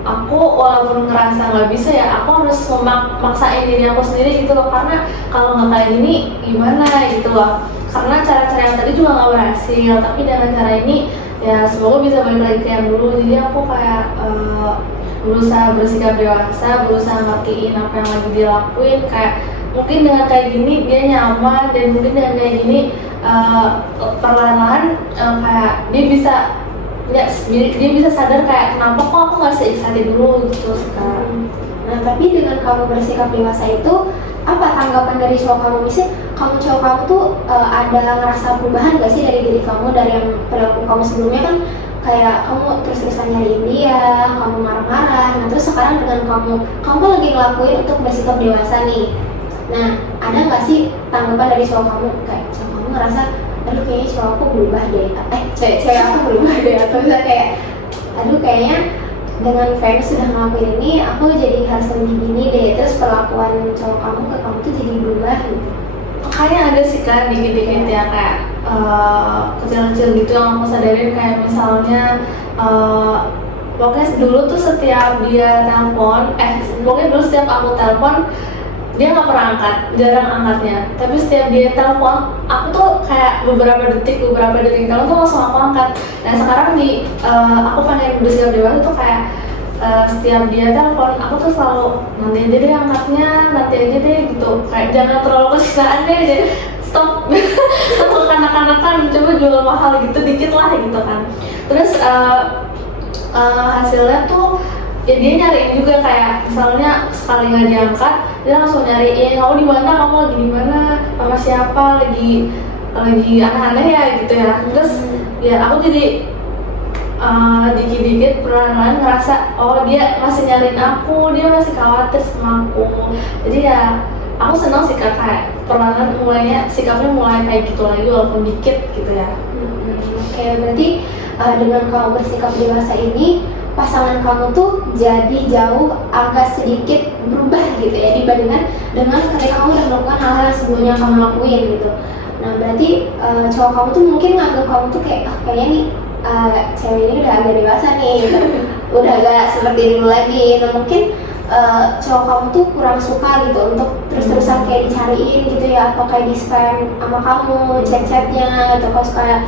aku walaupun ngerasa nggak bisa ya, aku harus memaksain diri aku sendiri gitu loh. Karena kalau nggak kayak gini gimana gitu loh. Karena cara-cara yang tadi juga nggak berhasil, tapi dengan cara ini ya semoga bisa balik lagi ke yang dulu. Jadi aku kayak berusaha bersikap dewasa, berusaha ngertiin apa yang lagi dia lakuin. Kayak mungkin dengan kayak gini dia nyaman, dan mungkin dengan kayak gini perlahan-lahan kayak dia bisa sadar kayak kenapa kok aku nggak se-excited dulu gitu sekarang. Nah tapi dengan kamu bersikap dewasa itu, apa tanggapan dari cowok kamu? Misalnya cowok kamu tuh ada ngerasa perubahan gak sih dari diri kamu, dari yang perilaku kamu sebelumnya kan kayak kamu terus-terusan nyariin dia, kamu marah-marah. Nah terus sekarang dengan kamu kan lagi ngelakuin untuk bersikap dewasa nih. Nah ada nggak sih tanggapan dari cowok kamu, kayak cowok kamu ngerasa aduh kayaknya cowok aku berubah deh, cewek aku berubah deh, atau misalnya kayak aduh kayaknya dengan fans sudah ngelakuin ini aku jadi harus lebih gini deh, terus perlakuan cowok kamu ke kamu tuh jadi berubah gitu. Kayaknya ada sih kan dikit-dikit ya, kayak kecil-kecil gitu yang aku sadarin, kayak misalnya pokoknya dulu tuh setiap dia telepon, pokoknya dulu setiap aku telepon dia nggak pernah angkat, jarang angkatnya. Tapi setiap dia telepon, aku tuh kayak beberapa detik telepon tuh langsung aku angkat. Nah sekarang aku pengen bersikap dewasa tuh kayak setiap dia telepon, aku tuh selalu nanti aja deh angkatnya, nanti aja deh gitu. Kayak jangan terlalu kesukaan deh, stop. Atau kanak-kanakan, coba jual mahal gitu dikit lah gitu kan. Terus hasilnya tuh ya dia nyariin juga, kayak misalnya sekali nggak diangkat dia langsung nyariin kamu di mana, kamu lagi di mana, sama siapa, lagi aneh-aneh ya gitu ya. Terus ya aku jadi dikit-dikit perlahan-lahan ngerasa oh dia masih nyariin aku, dia masih khawatir sama aku. Jadi ya aku senang sih Kak, kayak perlahan sikapnya mulai kayak gitu lagi walaupun dikit gitu ya. Oke, berarti dengan kamu bersikap dewasa ini, pasangan kamu tuh jadi jauh agak sedikit berubah gitu ya dibandingkan dengan ketika kamu udah melakukan hal-hal yang sebelumnya kamu lakuin gitu. Nah berarti cowok kamu tuh mungkin nganggap kamu tuh kayak kayaknya nih cewek ini udah agak dewasa nih gitu. Udah gak seperti dulu lagi. Nah mungkin cowok kamu tuh kurang suka gitu untuk terus-terusan kayak dicariin gitu ya, atau kayak di spam sama kamu chat-chatnya, atau kalau kayak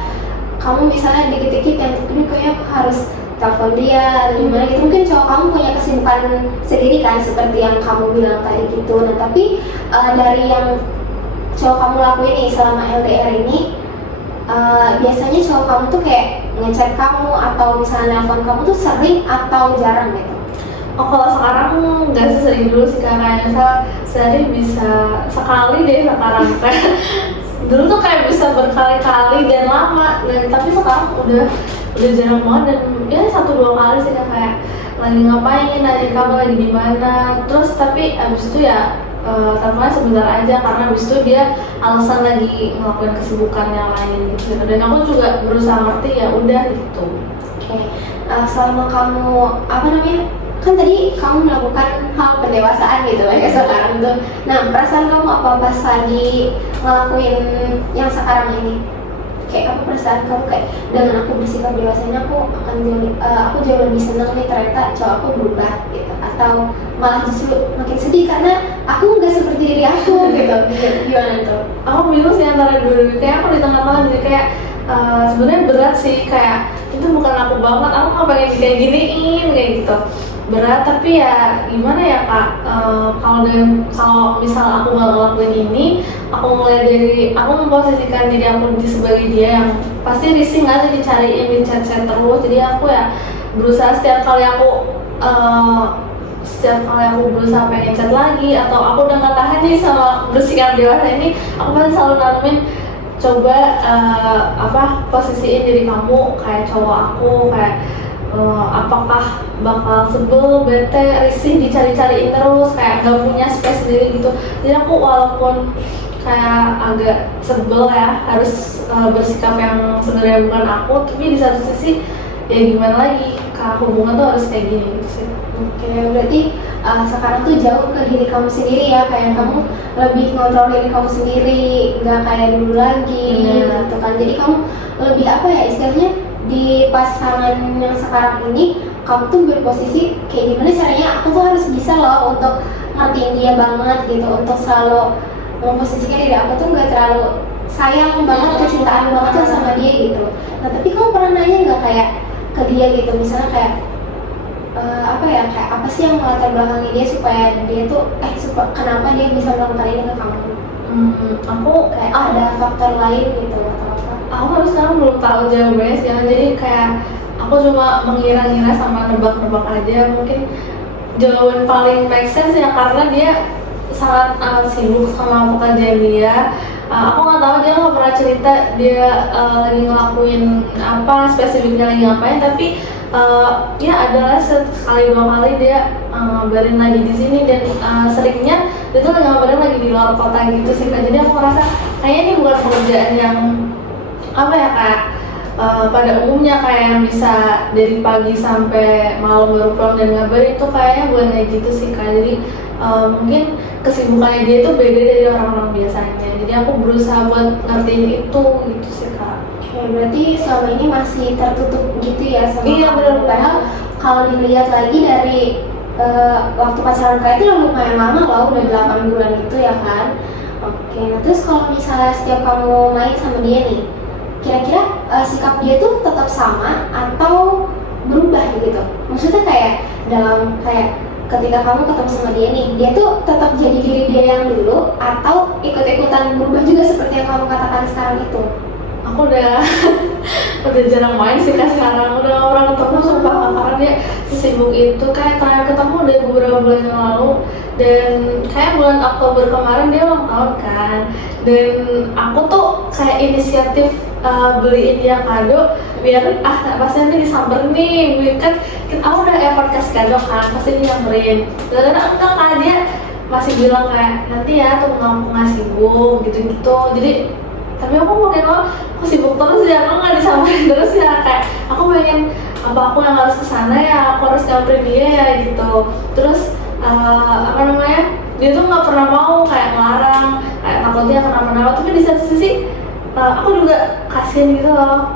kamu misalnya dikit-dikit yang ini kayak harus telepon dia atau gimana gitu. Mungkin cowok kamu punya kesibukan sendiri kan seperti yang kamu bilang tadi gitu. Nah tapi dari yang cowok kamu lakuin nih selama LDR ini, biasanya cowok kamu tuh kayak ngechat kamu atau misalnya nelfon kamu tuh sering atau jarang gitu? Oh kalau sekarang nggak sesering dulu sih, karena misal sehari bisa sekali deh sekarang. Dulu tuh kayak bisa berkali-kali dan lama, tapi sekarang udah jarang banget, dan ya 1-2 kali sih kayak lagi ngapain, nanya kamu lagi di mana. Terus tapi abis itu ya teleponnya sebentar aja, karena abis itu dia alasan lagi ngelakuin kesibukan yang lain gitu. Dan aku juga berusaha ngerti, ya udah gitu. Oke, selama kamu kan tadi kamu melakukan hal pendewasaan gitu kayak sekarang tuh. Nah perasaan kamu apa pas lagi ngelakuin yang sekarang ini? Kayak apa perasaan kamu kayak dengan aku bersikap dewasanya aku jauh lebih senang nih ternyata cowok aku berubah gitu, atau malah justru makin sedih karena aku nggak seperti diri aku gitu. Gimana tuh? Aku bingung sih antara dua-duanya, kayak aku di tengah-tengah, jadi kayak sebenarnya berat sih, kayak itu bukan aku banget, aku nggak pengen kayak giniin kayak gitu, berat. Tapi ya gimana ya Kak, kalau misal aku nggak ngelakuin ini, aku mulai dari aku memposisikan diri aku sebagai dia yang pasti risih nggak sih dicariin di chat-chat terus. Jadi aku ya berusaha setiap kali aku berusaha pengen chat lagi, atau aku udah nggak tahan nih sama bersikap dewasa ini, aku pasti selalu nanemin coba posisiin diri kamu kayak cowok aku, kayak apakah bakal sebel, bete, risih dicari-cariin terus, kayak gak punya space sendiri gitu. Jadi aku walaupun kayak agak sebel ya harus bersikap yang sebenarnya bukan aku, tapi di satu sisi ya gimana lagi, hubungan tuh harus kayak gini gitu sih. Oke, berarti sekarang tuh jauh ke diri kamu sendiri ya, kayak kamu lebih ngontrol diri kamu sendiri, nggak kayak dulu lagi gitu kan. Jadi kamu lebih istilahnya di pasangan yang sekarang ini, kamu tuh berposisi kayak gimana caranya aku tuh harus bisa loh untuk ngertiin dia banget gitu, untuk selalu memposisikan diri aku tuh nggak terlalu sayang banget, kecintaan banget tuh sama dia gitu. Nah tapi kamu pernah nanya nggak kayak ke dia gitu, misalnya kayak kayak apa sih yang melatar belakangi dia supaya dia tuh kenapa dia bisa melakukan ini ke kamu? Aku kayak ada faktor lain gitu atau apa? Aku habis sekarang belum tahu jawabannya sih, jadi kayak aku cuma mengira-ngira sama nebak-nebak aja. Mungkin jawaban paling make sense ya karena dia sangat sibuk sama pekerjaan dia. Aku nggak tahu, dia nggak pernah cerita dia lagi ngelakuin apa spesifiknya, lagi ngapain. Tapi ya adalah sekali 2 kali dia ngabarin lagi di sini, dan seringnya dia tuh ngabarin lagi di luar kota gitu sih Kak. Jadi aku merasa kayaknya ini bukan pekerjaan yang kayak pada umumnya kayak yang bisa dari pagi sampai malam baru pulang dan ngabarin itu kayaknya bukan kayak gitu sih Kak. Jadi mungkin kesibukannya dia itu beda dari orang-orang biasanya. Jadi aku berusaha buat ngertiin itu gitu sih Kak. Oke, berarti selama ini masih tertutup gitu ya sama Iya, kamu. benar. Padahal kalau dilihat lagi dari waktu pacaran kalian itu lumayan lama loh, udah 8 bulan itu ya kan. Oke, nah terus kalau misalnya setiap kamu main sama dia nih, kira-kira sikap dia tuh tetap sama atau berubah gitu? Maksudnya kayak dalam kayak ketika kamu ketemu sama dia nih, dia tuh tetap jadi diri dia yang dulu atau ikut-ikutan berubah juga seperti yang kamu katakan sekarang itu? Aku udah udah jarang main sih Kak sekarang, udah gak pernah ketemu sumpah Kak, karena dia sesibuk itu. Kayak terakhir ketemu udah beberapa bulan yang lalu, dan kayak bulan Oktober kemarin dia ulang tahun kan, dan aku tuh kayak inisiatif beliin dia kado biar pasti nanti disamperin nih, beli kan aku udah effort kasih kado kan, pasti dia nyamperin. Dan enggak kan, dia masih bilang kayak nanti ya tunggu aku ngasih sibuk gitu-gitu. Jadi tapi aku makin lama aku sibuk terus ya, aku nggak disamperin terus ya, kayak aku pengen apa aku yang harus kesana ya, aku harus nyamperin dia ya gitu. Terus apa namanya, dia tuh nggak pernah mau kayak ngelarang, kayak takutnya kenapa-napa. Tapi di satu sisi aku juga kasihan gitu loh,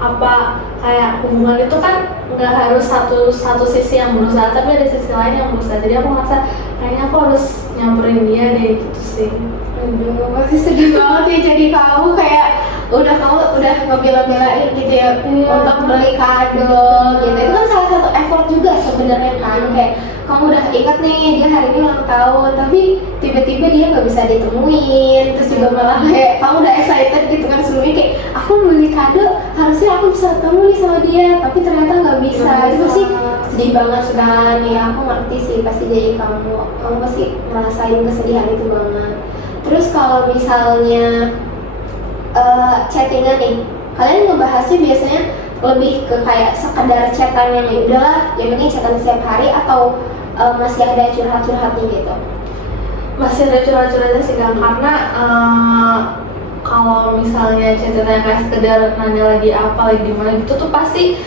apa kayak hubungan itu kan nggak harus satu sisi yang berusaha, tapi ada sisi lain yang berusaha. Jadi aku ngerasa kayaknya aku harus nyamperin dia deh gitu sih. Aduh, masih sedih banget ya, jadi kamu kayak kamu udah ngebela-belain gitu ya untuk beli kado gitu. Itu kan salah satu effort juga sebenarnya kan, kayak kamu udah ingat nih dia hari ini ulang tahun, tapi tiba-tiba dia nggak bisa ditemuin, terus juga malah kayak kamu udah excited gitu kan sebelumnya, kayak aku beli kado harusnya aku bisa ketemu nih sama dia, tapi ternyata nggak bisa. Itu sih sedih banget kan ya, aku ngerti sih pasti, jadi kamu pasti ngerasain kesedihan itu banget. Terus kalau misalnya chattingan nih, kalian ngebahasnya biasanya lebih ke kayak sekedar chatan yang ya udahlah yang penting chatan setiap hari, atau masih ada curhat-curhatnya gitu? Masih ada curhat-curhatnya sih Kak, karena kalau misalnya chatnya kayak sekedar nanya lagi apa lagi gimana gitu tuh pasti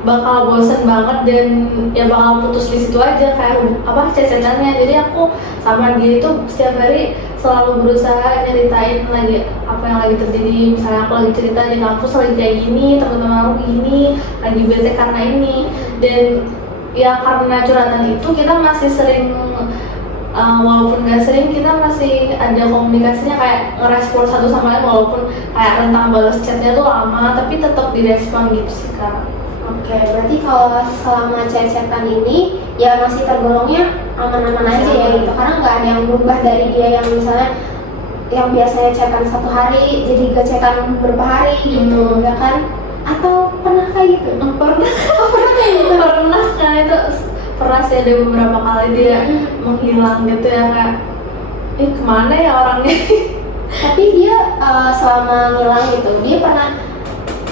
bakal bosen banget, dan ya bakal putus di situ aja kayak apa chat-chatannya. Jadi aku sama dia itu setiap hari selalu berusaha nyeritain lagi apa yang lagi terjadi. Misalnya aku lagi cerita di kampus lagi kayak gini, teman-teman aku gini, lagi bete karena ini. Dan ya karena curhatan itu kita masih sering walaupun gak sering, kita masih ada komunikasinya kayak ngerespon satu sama lain, walaupun kayak rentang balas chatnya tuh lama, tapi tetap direspon gitu sih Kak. Oke, berarti kalau selama chat-chatan ini ya masih tergolongnya aman-aman aja ya gitu, karena nggak ada yang berubah dari dia yang misalnya yang biasanya chatan 1 hari jadi gak chatan beberapa hari gitu, ya kan? Atau pernah kayak gitu? Pernah. Pernah kayak gitu? Pernah kan, itu pernah sih ada beberapa kali dia menghilang gitu ya, kayak kemana ya orangnya. Tapi dia selama ngilang gitu, dia pernah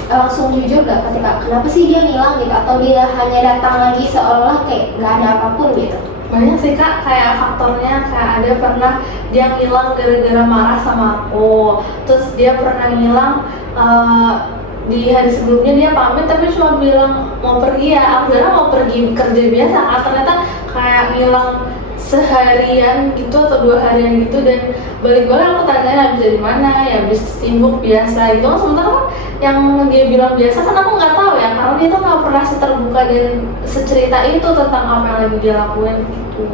langsung jujur gak ketika kenapa sih dia ngilang gitu, atau dia hanya datang lagi seolah kayak nggak ada apapun gitu? Banyak sih Kak, kayak faktornya kayak ada pernah dia ngilang gara-gara marah sama aku. Terus dia pernah ngilang di hari sebelumnya dia pamit tapi cuma bilang mau pergi ya, aku kira mau pergi kerja biasa, ternyata kayak ngilang seharian gitu atau 2 harian gitu. Dan balik-balik aku tanya habis dari mana, ya habis sibuk biasa gitu kan. Sementara kan yang dia bilang biasa kan aku nggak tahu ya, karena dia tuh nggak pernah seterbuka dan secerita itu tentang apa yang lagi dia lakuin gitu.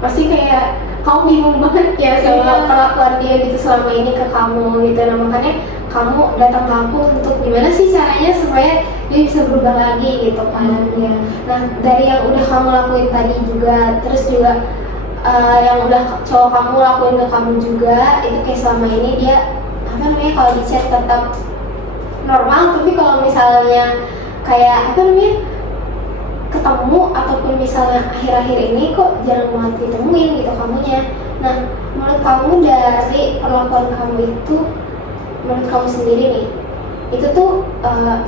Pasti kayak kamu bingung banget ya sama perlakuan dia gitu selama ini ke kamu gitu. Nah makanya kamu datang ke aku untuk gimana sih caranya supaya dia bisa berubah lagi gitu kan ya. Nah dari yang udah kamu lakuin tadi juga, terus juga yang udah cowok kamu lakuin ke kamu juga, itu kayak selama ini dia apa namanya, kalau di chat tetap normal, tapi kalau misalnya kayak apa namanya ketemu ataupun misalnya akhir-akhir ini kok jarang banget ditemuin gitu kamunya. Nah menurut kamu dari perlakuan kamu itu, menurut kamu sendiri nih, itu tuh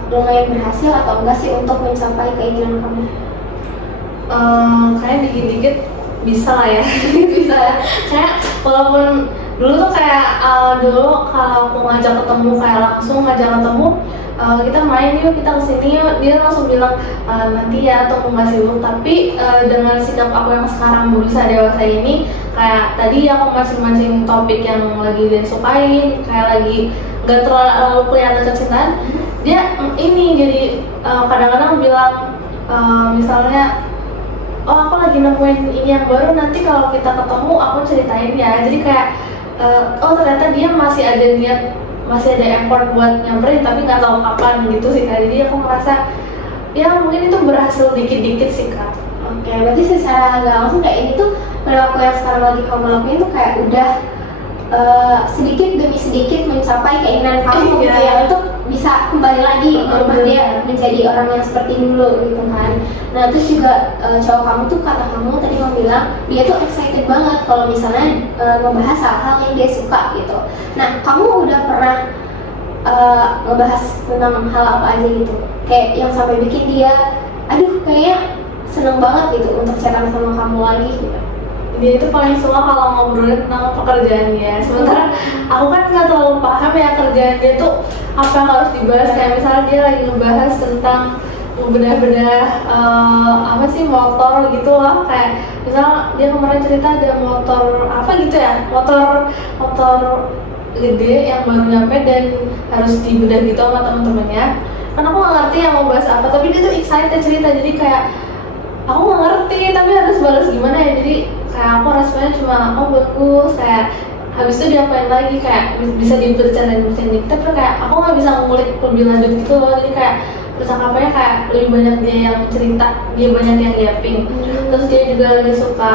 lumayan berhasil atau enggak sih untuk mencapai keinginan kamu? Kayak dikit-dikit bisa lah ya. Bisa. Kayak walaupun Dulu tuh kayak dulu kalau aku ngajak ketemu kayak langsung ngajak ketemu, kita main yuk, kita kesini yuk, dia langsung bilang nanti ya atau aku nggak sibuk. Tapi dengan sikap aku yang sekarang berusaha dewasa ini, kayak tadi aku mancing-mancing topik yang lagi dia sukain, kayak lagi nggak terlalu kelihatan kecintaan, dia ini jadi kadang-kadang bilang misalnya, oh aku lagi nemuin ini yang baru, nanti kalau kita ketemu aku ceritain ya. Jadi kayak oh ternyata dia masih ada niat, masih ada effort buat nyamperin tapi nggak tahu kapan gitu sih Kak. Jadi aku ngerasa ya mungkin itu berhasil dikit-dikit sih Kak. Oke, berarti secara nggak langsung kayak ini tuh perilaku yang sekarang lagi kamu lakuin tuh kayak udah sedikit demi sedikit mencapai keinginan kamu gitu ya, untuk bisa kembali lagi merubah dia menjadi orang yang seperti dulu gitu kan. Nah terus juga cowok kamu tuh, kata kamu tadi mau bilang dia tuh excited banget kalau misalnya membahas hal-hal yang dia suka gitu. Nah kamu udah pernah ngebahas tentang hal apa aja gitu, kayak yang sampai bikin dia aduh kayaknya seneng banget gitu untuk chatan sama kamu lagi gitu? Dia itu paling suka kalau ngobrolin tentang pekerjaannya, sementara aku kan nggak terlalu paham ya kerjaan dia tuh apa yang harus dibahas. Kayak misalnya dia lagi ngebahas tentang bedah-bedah apa sih motor gitu loh, kayak misalnya dia kemarin cerita ada motor apa gitu ya, motor gede yang baru nyampe dan harus dibedah gitu sama temen-temennya. Kan aku nggak ngerti yang mau bahas apa, tapi dia tuh excited cerita, jadi kayak aku nggak ngerti tapi harus balas gimana ya. Jadi kayak aku responnya cuma oh bagus, kayak habis itu diapain lagi, kayak bisa dibercandain tapi kayak aku nggak bisa ngulik lebih lanjut gitu loh. Jadi kayak percakapannya kayak lebih banyak dia yang cerita, dia banyak yang yapping. Terus dia juga lagi suka,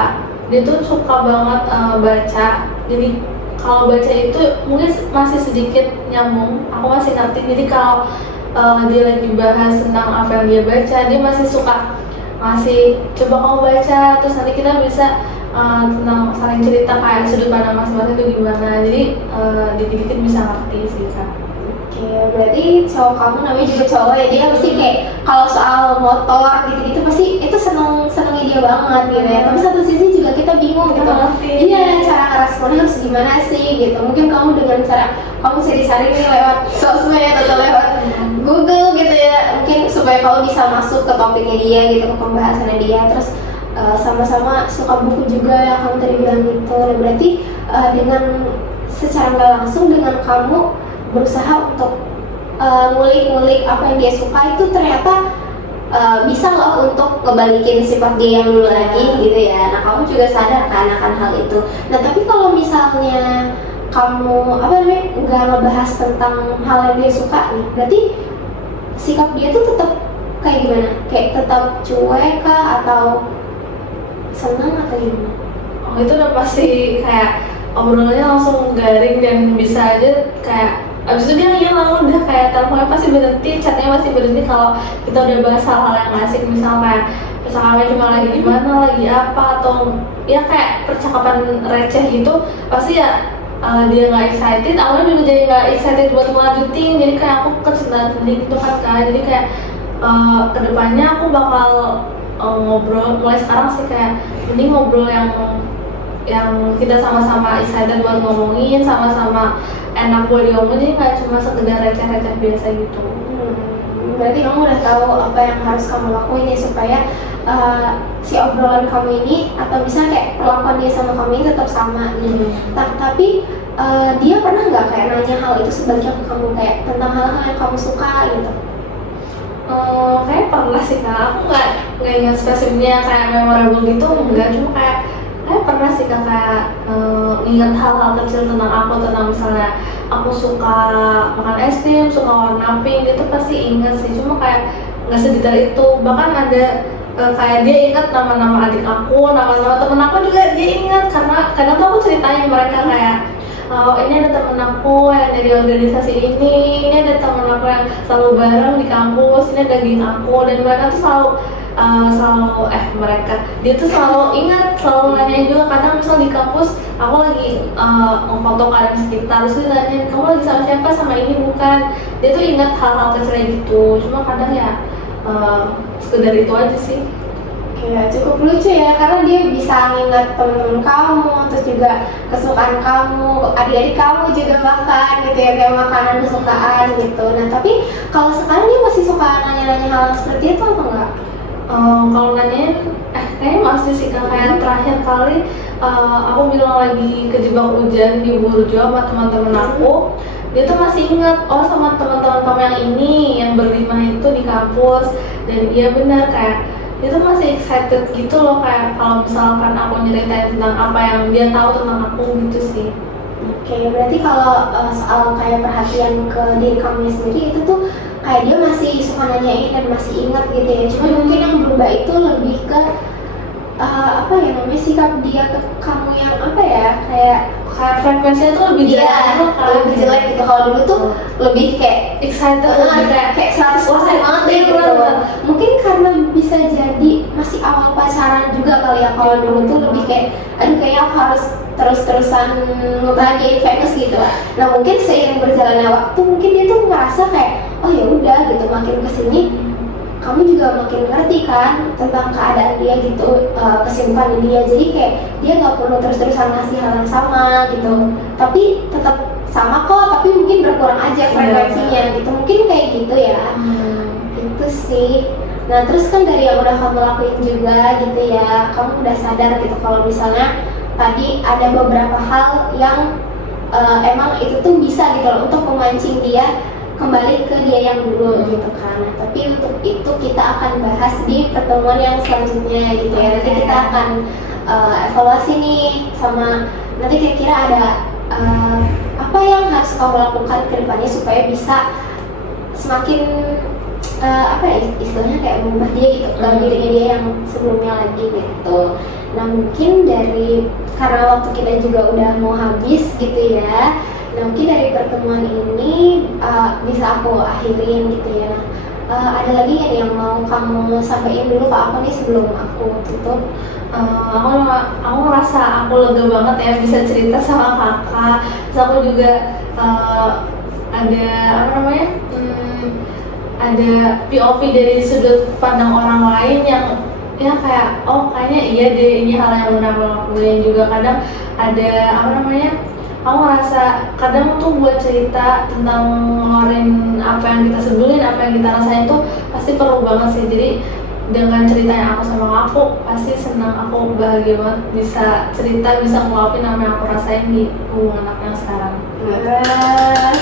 dia tuh suka banget baca. Jadi kalau baca itu mungkin masih sedikit nyambung, aku masih ngerti. Jadi kalau dia lagi bahas tentang apa yang dia baca, dia masih suka masih coba kamu baca, terus nanti kita bisa tentang saling cerita kayak sudut pandang masing-masing itu gimana. Jadi dikit-dikit bisa ngerti sih Kak. Oke, berarti cowok kamu namanya juga cowok ya, dia pasti kayak kalau soal motor gitu-gitu pasti itu senengnya dia banget gitu ya. Tapi satu sisi juga kita bingung gitu, iya cara responnya harus gimana sih gitu. Mungkin kamu dengan cara kamu cari-cari nih lewat sosmed atau lewat Google gitu ya, mungkin supaya kamu bisa masuk ke topiknya dia gitu, ke pembahasannya dia. Terus sama-sama suka buku juga yang kamu tadi bilang gitu. Nah berarti dengan secara nggak langsung dengan kamu berusaha untuk ngulik-ngulik apa yang dia suka itu ternyata bisa loh untuk ngebalikin sifat dia yang dulu lagi gitu ya. Nah kamu juga sadar kan akan hal itu. Nah tapi kalau misalnya kamu nggak ngebahas tentang hal yang dia suka nih, berarti sikap dia tuh tetap kayak gimana? Kayak tetap cuek kah atau senang atau gimana? Oh itu udah pasti kayak obrolannya langsung garing dan bisa aja kayak abis itu dia hilang, udah kayak teleponnya pasti berhenti, chatnya pasti berhenti kalau kita udah bahas hal-hal yang asik. Misalnya kayak percakapan cuma lagi di mana, lagi apa, atau ya kayak percakapan receh gitu, pasti ya dia nggak excited. Awalnya juga jadi nggak excited buat ngelanjutin, jadi kayak aku kecintaan sendiri gitu kan. Jadi kayak kedepannya aku bakal ngobrol mulai sekarang sih kayak mending ngobrol yang kita sama-sama excited buat ngomongin, sama-sama enak buat diomongin, nggak cuma sekedar receh-receh biasa gitu. Berarti kamu udah tahu apa yang harus kamu lakuin ya supaya si obrolan kamu ini atau misalnya kayak perlakuan dia sama kamu ini tetap sama gitu. Tapi dia pernah nggak kayak nanya hal itu sebaliknya ke kamu, kayak tentang hal-hal yang kamu suka gitu? Kayak pernah sih Kak, aku nggak ingat spesifiknya kayak memorable gitu, enggak, cuma kayak pernah sih Kak, kayak ingat hal-hal kecil tentang aku, tentang misalnya aku suka makan es krim, suka warna pink, itu pasti ingat sih, cuma kayak nggak sedetail itu. Bahkan ada kayak dia ingat nama-nama adik aku, nama-nama temen aku juga dia ingat, karena kadang tuh aku ceritain mereka kayak oh ini ada temen aku yang dari organisasi ini ada temen aku yang selalu bareng di kampus, ini ada geng aku, dan mereka tuh dia tuh selalu ingat, selalu nanyain juga. Kadang misal di kampus aku lagi ngefoto keadaan sekitar, terus dia nanyain kamu lagi sama siapa, sama ini bukan. Dia tuh ingat hal-hal kecil gitu, cuma kadang ya sekedar itu aja sih. Ya, cukup lucu ya, karena dia bisa nginget temen-temen kamu, terus juga kesukaan kamu, adik-adik kamu juga bahkan gitu ya, kayak makanan kesukaan gitu. Nah tapi kalau sekarang dia masih suka nanya-nanya hal seperti itu apa enggak? Kalau nanyain, kayaknya masih sih Kak. Kayak terakhir kali aku bilang lagi kejebak hujan di Burjo sama teman-teman aku, dia tuh masih ingat, oh sama teman-teman kamu yang ini yang berlima itu di kampus. Dan iya benar, kayak dia tuh masih excited gitu loh, kayak kalau misalkan aku nyeritain tentang apa yang dia tahu tentang aku gitu sih. Oke, berarti kalau soal kayak perhatian ke diri kamu sendiri itu tuh kayak dia masih suka nanyain dan masih ingat gitu ya. Cuma mungkin yang berubah itu lebih ke apa ya namanya, sikap dia ke kamu yang apa ya, kayak Frekuensinya tuh lebih jelek gitu kan. lebih jelek gitu. Kalau dulu tuh lebih kayak Excited, lebih kayak 100% banget deh gitu. Mungkin karena bisa jadi masih awal pacaran juga kali ya. Kalau dulu tuh lebih kayak aduh kayaknya aku harus terus-terusan ngebahagiain Venus gitu. Nah mungkin seiring berjalannya waktu mungkin dia tuh ngerasa kayak oh ya udah gitu, makin kesini kamu juga makin ngerti kan tentang keadaan dia gitu, kesibukan dia. Jadi kayak dia nggak perlu terus-terusan ngasih hal yang sama gitu, tapi tetap sama kok, tapi mungkin berkurang aja frekuensinya gitu. Mungkin kayak gitu ya. Itu sih. Nah terus kan dari yang udah kamu lakuin juga gitu ya, kamu udah sadar gitu kalau misalnya tadi ada beberapa hal yang emang itu tuh bisa gitu loh untuk memancing dia kembali ke dia yang dulu gitu kan. Nah, tapi untuk itu kita akan bahas di pertemuan yang selanjutnya gitu ya. Nanti kita akan evaluasi nih, sama nanti kira-kira ada apa yang harus kamu lakukan ke depannya supaya bisa semakin apa ya istilahnya, kayak mengubah dia gitu ke dirinya dia yang sebelumnya lagi gitu. Nah mungkin dari karena waktu kita juga udah mau habis gitu ya, nah mungkin dari pertemuan ini bisa aku akhirin gitu ya. Ada lagi yang mau kamu sampaikan dulu ke aku nih sebelum aku tutup? Aku ngerasa aku lega banget ya bisa cerita sama kakak. Terus aku juga ada apa namanya, ada POV dari sudut pandang orang lain yang ya kayak oh kayaknya iya deh ini hal yang benar aku lakuin. Juga kadang ada apa namanya, aku ngerasa kadang tuh buat cerita tentang ngeluarin apa yang kita sebelin, apa yang kita rasain tuh pasti perlu banget sih. Jadi dengan ceritanya aku sama aku pasti senang, aku bahagia banget bisa cerita, bisa ngeluapin apa yang aku rasain di hubungan aku yang sekarang.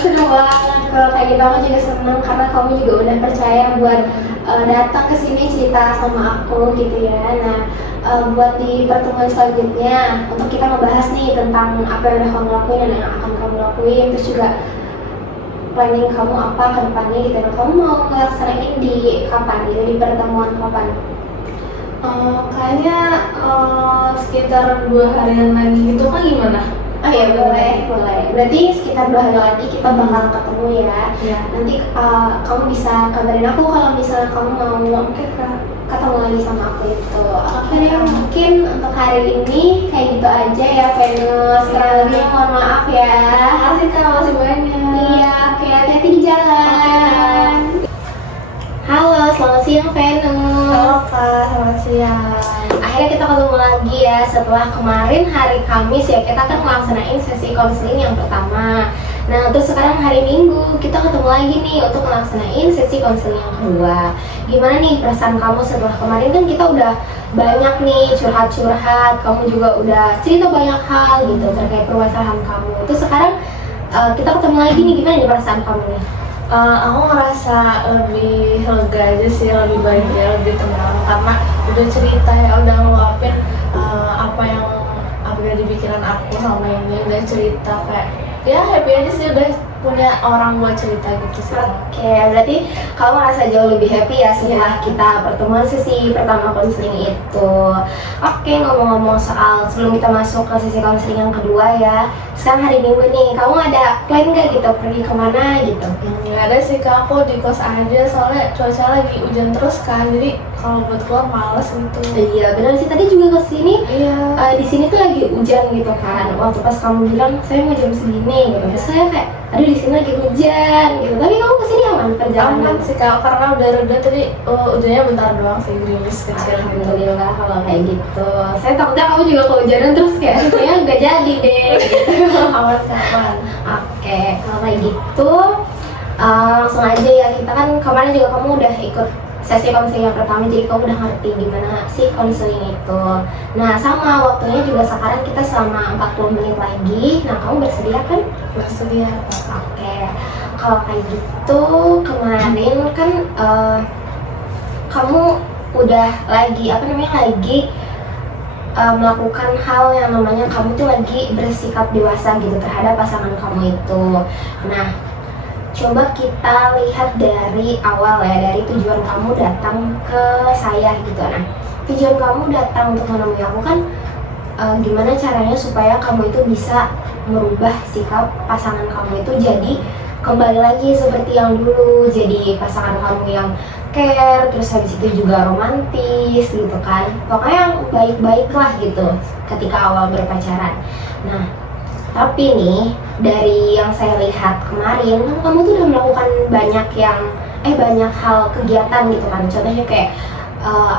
Seneng banget kalau kayak gitu. Aku juga seneng karena kamu juga udah percaya buat datang ke sini cerita sama aku gitu ya. Nah buat di pertemuan selanjutnya untuk kita membahas nih tentang apa yang udah kamu lakuin dan yang akan kamu lakuin, terus juga planning kamu apa ke depannya gitu. Nah kamu mau ngelaksanain di kapan gitu, di pertemuan kapan? Kayaknya sekitar 2 harian lagi gitu kan, gimana? Oh iya boleh. Berarti sekitar 2 hari lagi kita bakal ketemu ya. Iya. Nanti kamu bisa kabarin aku kalau misalnya kamu mau ketemu lagi sama aku itu. Oke, mungkin untuk hari ini kayak gitu aja ya Venus. Kurang lebih mohon maaf ya. Makasih Kak, makasih banyak. Iya, oke, hati-hati di jalan. Halo, selamat siang Venus. Halo Kak, selamat siang. Akhirnya kita ketemu lagi ya setelah kemarin hari Kamis ya, kita kan ngelaksanain sesi konseling yang pertama. Nah terus sekarang hari Minggu kita ketemu lagi nih untuk ngelaksanain sesi konseling yang kedua. Gimana nih perasaan kamu setelah kemarin? Kan kita udah banyak nih curhat-curhat, kamu juga udah cerita banyak hal gitu terkait permasalahan kamu. Terus sekarang kita ketemu lagi nih, gimana nih perasaan kamu nih? Aku ngerasa lebih lega aja sih, lebih bahagia, lebih tenang karena udah cerita ya, udah ngeluapin apa yang ada di pikiran aku sama ini, udah cerita kayak ya happy aja sih, udah punya orang buat cerita gitu sih. Oke, berarti kamu merasa jauh lebih happy ya setelah kita pertemuan sesi pertama konseling itu. Oke, ngomong-ngomong soal sebelum kita masuk ke sesi konseling yang kedua ya, sekarang hari Minggu nih, kamu ada plan nggak gitu pergi kemana gitu? Nggak ada sih Kak, aku di kos aja soalnya cuaca lagi hujan terus kan, jadi kalau buat keluar males gitu. Iya benar sih, tadi juga kesini. Iya. Di sini tuh lagi hujan gitu kan. Waktu pas kamu bilang saya mau jam segini gitu, terus saya kayak aduh di sini lagi hujan gitu. Tapi kamu kesini aman perjalanan? Aman sih Kak, karena udah reda tadi, hujannya bentar doang sih, gerimis kecil gitu. Alhamdulillah kalau kayak gitu. Saya takutnya kamu juga kehujanan terus kayak saya nggak jadi deh. Aman sih, aman. Oke, kalau kayak gitu langsung aja ya. Kita kan kemarin juga kamu udah ikut sesi konseling yang pertama, jadi kamu udah ngerti gimana sih konseling itu. Nah sama waktunya juga sekarang kita selama 40 menit lagi. Nah kamu bersedia kan? Bersedia. Oke, kalau kayak gitu kemarin kan kamu udah lagi melakukan hal yang namanya kamu tuh lagi bersikap dewasa gitu terhadap pasangan kamu itu. Nah coba kita lihat dari awal ya, dari tujuan kamu datang ke saya gitu. Nah tujuan kamu datang untuk menemui aku kan gimana caranya supaya kamu itu bisa merubah sikap pasangan kamu itu jadi kembali lagi seperti yang dulu, jadi pasangan kamu yang care, terus habis itu juga romantis gitu kan, pokoknya yang baik-baik lah gitu ketika awal berpacaran. Nah tapi nih dari yang saya lihat kemarin kan kamu tuh udah melakukan banyak hal kegiatan gitu kan. Contohnya kayak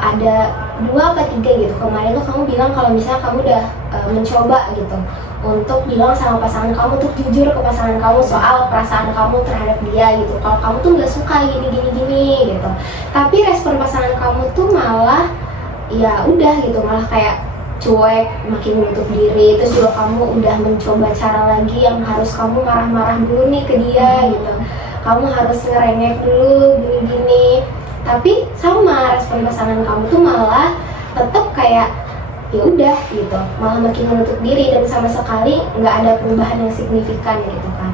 ada 2 atau 3 gitu. Kemarin tuh kamu bilang kalau misalnya kamu udah mencoba gitu untuk bilang sama pasangan kamu, untuk jujur ke pasangan kamu soal perasaan kamu terhadap dia gitu. Kalau kamu tuh nggak suka gini gitu. Tapi respon pasangan kamu tuh malah ya udah gitu, malah kayak cuek, makin menutup diri. Terus juga kamu udah mencoba cara lagi yang harus kamu marah-marah dulu nih ke dia gitu, kamu harus ngerengek dulu gini-gini. Tapi sama respon pasangan kamu tuh malah tetap kayak ya udah gitu, malah makin menutup diri dan sama sekali nggak ada perubahan yang signifikan gitu kan.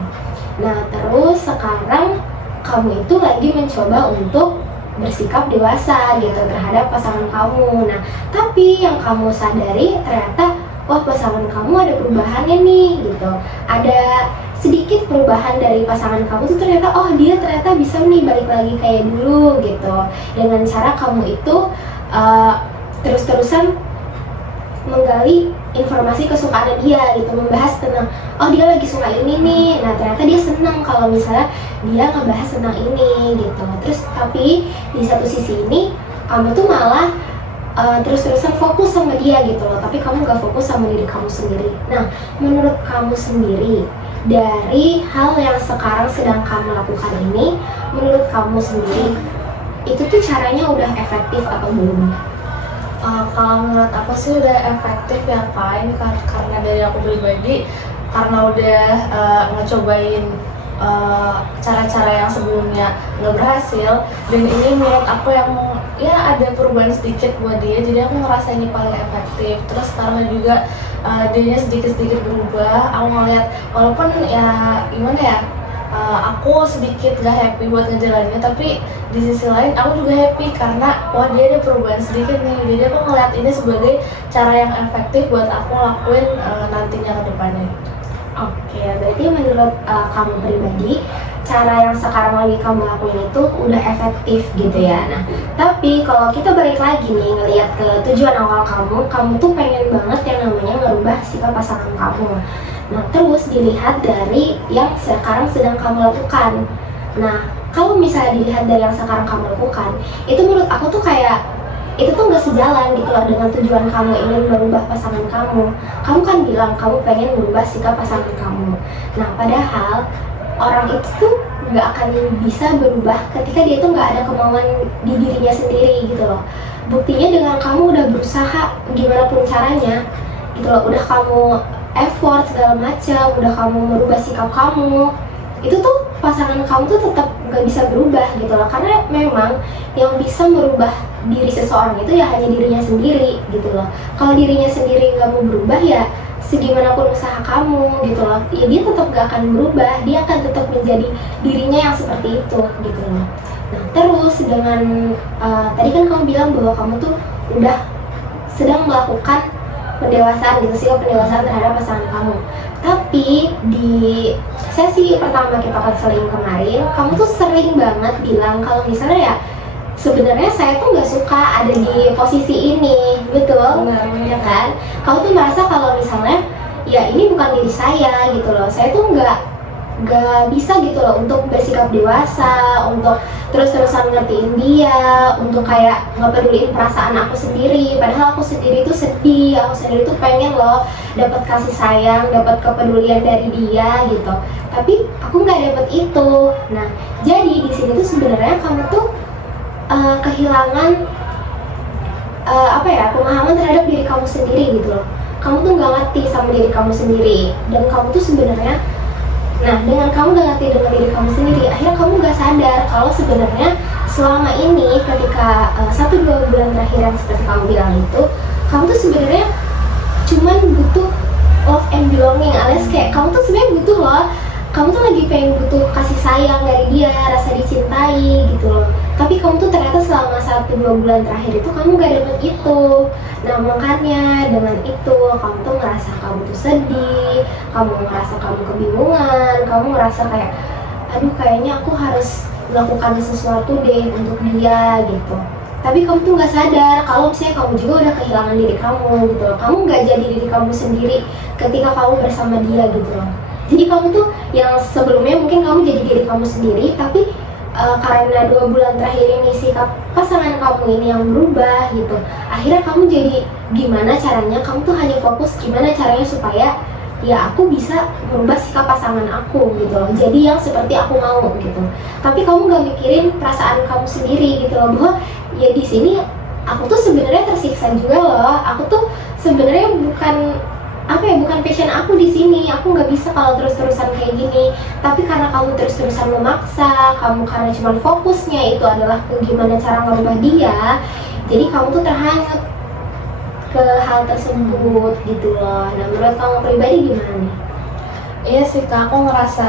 Nah terus sekarang kamu itu lagi mencoba untuk bersikap dewasa gitu terhadap pasangan kamu. Nah tapi yang kamu sadari ternyata wah pasangan kamu ada perubahannya nih gitu, ada sedikit perubahan dari pasangan kamu tuh ternyata dia ternyata bisa nih balik lagi kayak dulu gitu, dengan cara kamu itu terus-terusan menggali informasi kesukaan dia gitu, membahas tentang dia lagi suka ini nih. Nah ternyata dia senang kalau misalnya dia ngebahas tentang ini gitu. Terus tapi di satu sisi ini kamu tuh malah terus-terusan fokus sama dia gitu loh, tapi kamu gak fokus sama diri kamu sendiri. Nah menurut kamu sendiri dari hal yang sekarang sedang kamu lakukan ini, menurut kamu sendiri itu tuh caranya udah efektif atau belum? Kalau menurut aku sih udah efektif ya Kak, ini karena dari aku pribadi, karena udah ngecobain cara-cara yang sebelumnya nggak berhasil, dan ini menurut aku yang ya ada perubahan sedikit buat dia, jadi aku ngerasa ini paling efektif. Terus karena juga dia sedikit-sedikit berubah, aku ngeliat walaupun ya gimana ya, aku sedikit gak happy buat ngejalaninnya, tapi di sisi lain aku juga happy karena wah dia ada perubahan sedikit nih. Jadi aku ngeliat ini sebagai cara yang efektif buat aku lakuin nantinya ke depannya. Oke, berarti menurut kamu pribadi cara yang sekarang lagi kamu lakuin itu udah efektif gitu ya. Nah tapi kalau kita balik lagi nih ngelihat ke tujuan awal kamu tuh pengen banget yang namanya ngerubah sikap pasangan kamu. Nah terus dilihat dari yang sekarang sedang kamu lakukan. Nah kalau misalnya dilihat dari yang sekarang kamu lakukan, itu menurut aku tuh kayak itu tuh nggak sejalan gitu loh dengan tujuan kamu ingin merubah pasangan kamu. Kamu kan bilang kamu pengen merubah sikap pasangan kamu. Nah padahal orang itu tuh nggak akan bisa berubah ketika dia tuh nggak ada kemauan di dirinya sendiri gitu loh. Buktinya dengan kamu udah berusaha gimana pun caranya gitu loh, udah kamu effort segala macam, udah kamu merubah sikap kamu, itu tuh pasangan kamu tuh tetap nggak bisa berubah gitu loh. Karena memang yang bisa merubah diri seseorang itu ya hanya dirinya sendiri gitu loh. Kalau dirinya sendiri nggak mau berubah ya segimanapun usaha kamu gitu loh, ya dia tetap gak akan berubah, dia akan tetap menjadi dirinya yang seperti itu gitu loh. Nah terus dengan tadi kan kamu bilang bahwa kamu tuh udah sedang melakukan pendewasaan gitu, sikap pendewasaan terhadap pasangan kamu. Tapi di sesi pertama kita konseling kemarin, kamu tuh sering banget bilang kalau misalnya ya sebenarnya saya tuh nggak suka ada di posisi ini, betul? Benar. Ya kan? Kamu tuh merasa kalau misalnya ya ini bukan diri saya gitu loh, saya tuh nggak gak bisa gitu loh untuk bersikap dewasa, untuk terus-terusan ngertiin dia, untuk kayak nggak peduliin perasaan aku sendiri. Padahal aku sendiri tuh sedih, aku sendiri tuh pengen loh dapat kasih sayang, dapat kepedulian dari dia gitu. Tapi aku nggak dapet itu. Nah, jadi di sini tuh sebenarnya kamu tuh kehilangan pemahaman terhadap diri kamu sendiri gitu loh. Kamu tuh nggak ngerti sama diri kamu sendiri, dan kamu tuh sebenarnya, nah dengan kamu nggak ngerti dengan diri kamu sendiri, akhirnya kamu nggak sadar kalau sebenarnya selama ini ketika 1-2 bulan terakhir yang seperti kamu bilang itu, kamu tuh sebenarnya cuman butuh love and belonging, alias kayak kamu tuh sebenarnya butuh loh, kamu tuh lagi pengen butuh kasih sayang dari dia, rasa dicintai gitu loh. Tapi kamu tuh ternyata selama 1-2 bulan terakhir itu kamu gak dapet itu. Nah makanya dengan itu kamu tuh ngerasa kamu tuh sedih, kamu ngerasa kamu kebingungan, kamu ngerasa kayak aduh kayaknya aku harus melakukan sesuatu deh untuk dia gitu. Tapi kamu tuh nggak sadar kalau misalnya kamu juga udah kehilangan diri kamu gitu loh. Kamu nggak jadi diri kamu sendiri ketika kamu bersama dia gitu loh. Jadi kamu tuh yang sebelumnya mungkin kamu jadi diri kamu sendiri, tapi karena 2 bulan terakhir ini sikap pasangan kamu ini yang berubah gitu, akhirnya kamu jadi gimana caranya, kamu tuh hanya fokus gimana caranya supaya ya aku bisa merubah sikap pasangan aku gitu loh, jadi yang seperti aku mau gitu. Tapi kamu gak mikirin perasaan kamu sendiri gitu loh, bahwa ya di sini aku tuh sebenarnya tersiksa juga loh, aku tuh sebenarnya bukan passion aku di sini, aku nggak bisa kalau terus-terusan kayak gini. Tapi karena kamu terus-terusan memaksa, kamu karena cuma fokusnya itu adalah ke gimana cara merubah dia, jadi kamu tuh terhanyut ke hal tersebut gitu loh. Nah menurut kamu pribadi gimana nih? Iya sih Kak, aku ngerasa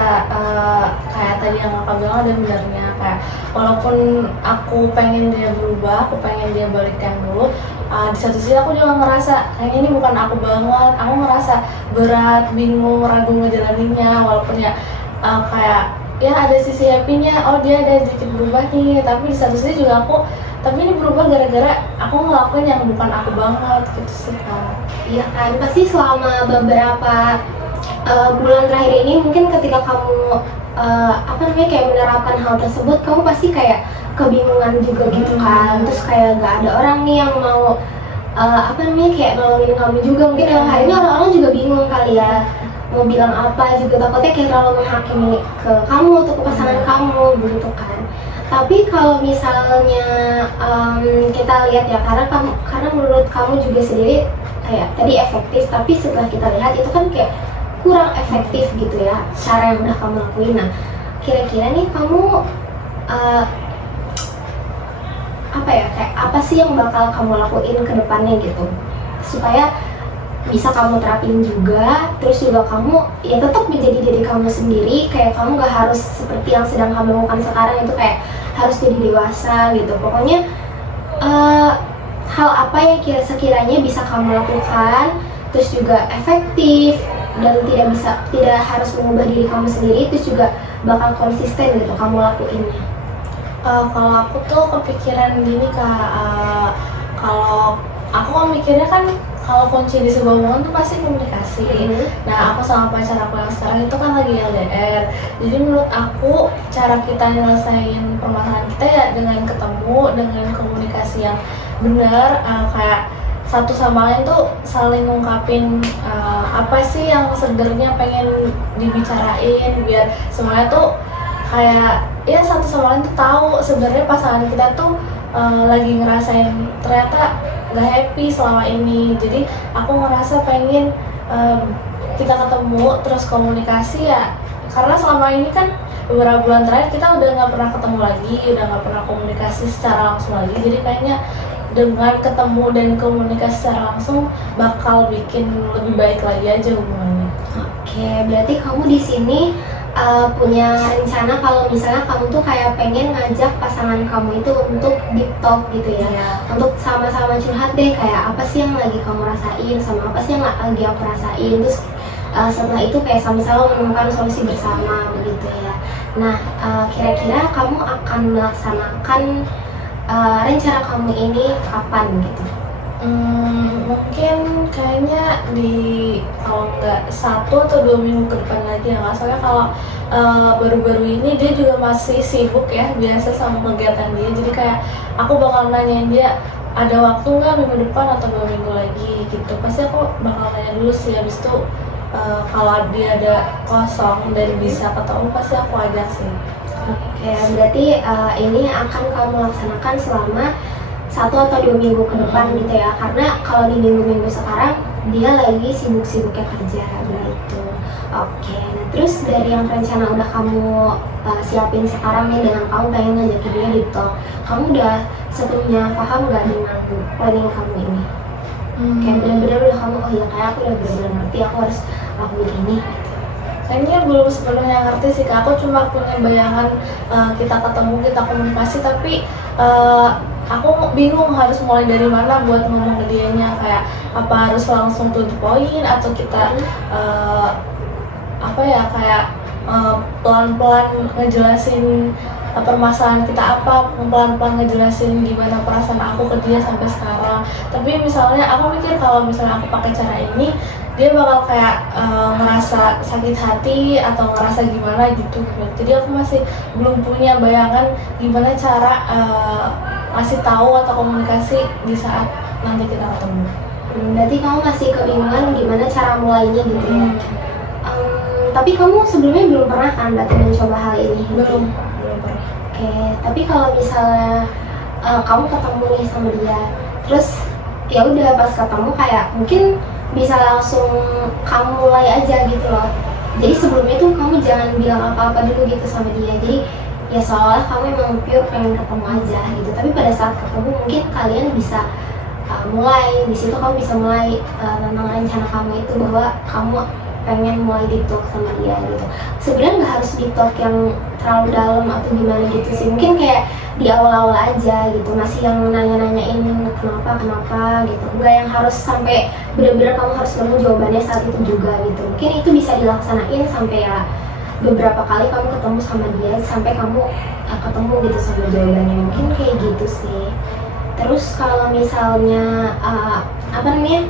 kayak tadi yang Kakak bilang ada benernya. Kayak walaupun aku pengen dia berubah, aku pengen dia balik yang dulu, di satu sisi aku juga ngerasa kayaknya ini bukan aku banget. Aku ngerasa berat, bingung, ragu ngejalaninnya. Walaupun ya kayak ya ada sisi happy-nya, oh dia ada sedikit berubah nih. Tapi di satu sisi juga tapi ini berubah gara-gara aku ngelakuin yang bukan aku banget gitu sih Kak. Iya kan, pasti selama beberapa bulan terakhir ini mungkin ketika kamu kayak menerapkan hal tersebut, kamu pasti kayak kebingungan juga gitu kan. Terus kayak gak ada orang nih yang mau kayak nolongin kamu juga. Mungkin dalam hari ini orang-orang juga bingung kali ya mau bilang apa, juga takutnya kayak terlalu menghakimi ke kamu atau ke pasangan kamu gitu kan. Tapi kalau misalnya kita lihat ya, karena menurut kamu juga sendiri kayak tadi efektif, tapi setelah kita lihat itu kan kayak kurang efektif gitu ya cara yang udah kamu lakuin. Nah kira-kira nih kamu kayak apa sih yang bakal kamu lakuin ke depannya gitu supaya bisa kamu terapin juga, terus juga kamu ya tetap menjadi diri kamu sendiri, kayak kamu gak harus seperti yang sedang kamu lakukan sekarang itu kayak harus jadi dewasa gitu. Pokoknya hal apa yang sekiranya bisa kamu lakukan terus juga efektif dan tidak harus mengubah diri kamu sendiri, terus juga bakal konsisten gitu kamu lakuinnya. Kalau aku tuh kepikiran gini Kak, kalau aku kan mikirnya kan kalau kunci di sebuah hubungan tuh pasti komunikasi. Nah aku sama pacar aku yang sekarang itu kan lagi LDR, jadi menurut aku cara kita nyelesain permasalahan kita ya dengan ketemu, dengan komunikasi yang benar, kayak satu sama lain tuh saling ngungkapin apa sih yang sebenarnya pengen dibicarain, biar semuanya tuh kayak ya satu sama lain tuh tahu sebenarnya pasangan kita tuh lagi ngerasain ternyata gak happy selama ini. Jadi aku ngerasa pengen kita ketemu terus komunikasi ya, karena selama ini kan beberapa bulan terakhir kita udah nggak pernah ketemu lagi, udah nggak pernah komunikasi secara langsung lagi. Jadi kayaknya dengan ketemu dan komunikasi secara langsung bakal bikin lebih baik lagi aja hubungannya. Oke, berarti kamu di sini punya rencana kalau misalnya kamu tuh kayak pengen ngajak pasangan kamu itu untuk deep talk gitu ya, untuk sama-sama curhat deh kayak apa sih yang lagi kamu rasain sama apa sih yang lagi aku rasain, terus setelah itu kayak sama-sama menemukan solusi bersama begitu ya. Nah kira-kira kamu akan melaksanakan rencana kamu ini kapan gitu? Mungkin kayaknya kalau nggak 1 atau 2 minggu ke depan lagi ya. Soalnya kalau baru-baru ini dia juga masih sibuk ya biasa sama kegiatan dia, jadi kayak aku bakal nanyain dia ada waktu nggak minggu depan atau 2 minggu lagi gitu. Pasti aku bakal nanya dulu sih, habis itu kalau dia ada kosong dan bisa ketemu pasti aku ajak sih. Oke, berarti ini akan kamu laksanakan selama 1 atau 2 minggu ke depan gitu ya, karena kalau di minggu-minggu sekarang dia lagi sibuk-sibuknya kerja gitu. Oke, nah terus dari yang rencana udah kamu siapin sekarang nih dengan kamu pengen ngajakin dia di talk, kamu udah sepenuhnya paham gak dengan planning kamu ini? Kayak bener-bener udah kamu, oh ya kayak aku udah bener-bener ngerti aku harus lakuin ini. Kayaknya belum sepenuhnya ngerti sih Kak, aku cuma punya bayangan kita ketemu, kita komunikasi, tapi aku bingung harus mulai dari mana buat ngomong ke dianya, kayak apa harus langsung to the point atau kita apa ya kayak pelan-pelan ngejelasin permasalahan kita apa, pelan-pelan ngejelasin gimana perasaan aku ke dia sampai sekarang. Tapi misalnya aku mikir kalau misalnya aku pakai cara ini dia bakal kayak ngerasa sakit hati atau ngerasa gimana gitu. Jadi aku masih belum punya bayangan gimana cara ngasih tahu atau komunikasi di saat nanti kita ketemu. Berarti kamu masih kebingungan gimana cara mulainya gitu ya? Tapi kamu sebelumnya belum pernah kan berarti mencoba hal ini? Belum pernah. Oke, tapi kalau misalnya kamu ketemu nih sama dia, terus ya udah pas ketemu kayak mungkin bisa langsung kamu mulai aja gitu loh. Jadi sebelumnya tuh kamu jangan bilang apa-apa dulu gitu sama dia. Jadi ya seolah kamu emang pure pengen ketemu aja gitu. Tapi pada saat ketemu mungkin kalian bisa mulai di situ, kamu bisa mulai tentang rencana kamu itu bahwa kamu pengen mulai di talk sama dia gitu. Sebenarnya nggak harus di talk yang terlalu dalam atau gimana gitu sih, mungkin kayak di awal-awal aja gitu, masih yang nanya-nanyain kenapa gitu, nggak yang harus sampai benar-benar kamu harus nemu jawabannya saat itu juga gitu. Mungkin itu bisa dilaksanain sampai ya beberapa kali kamu ketemu sama dia sampai kamu ketemu gitu sama jawabannya, mungkin kayak gitu sih. Terus kalau misalnya apa namanya,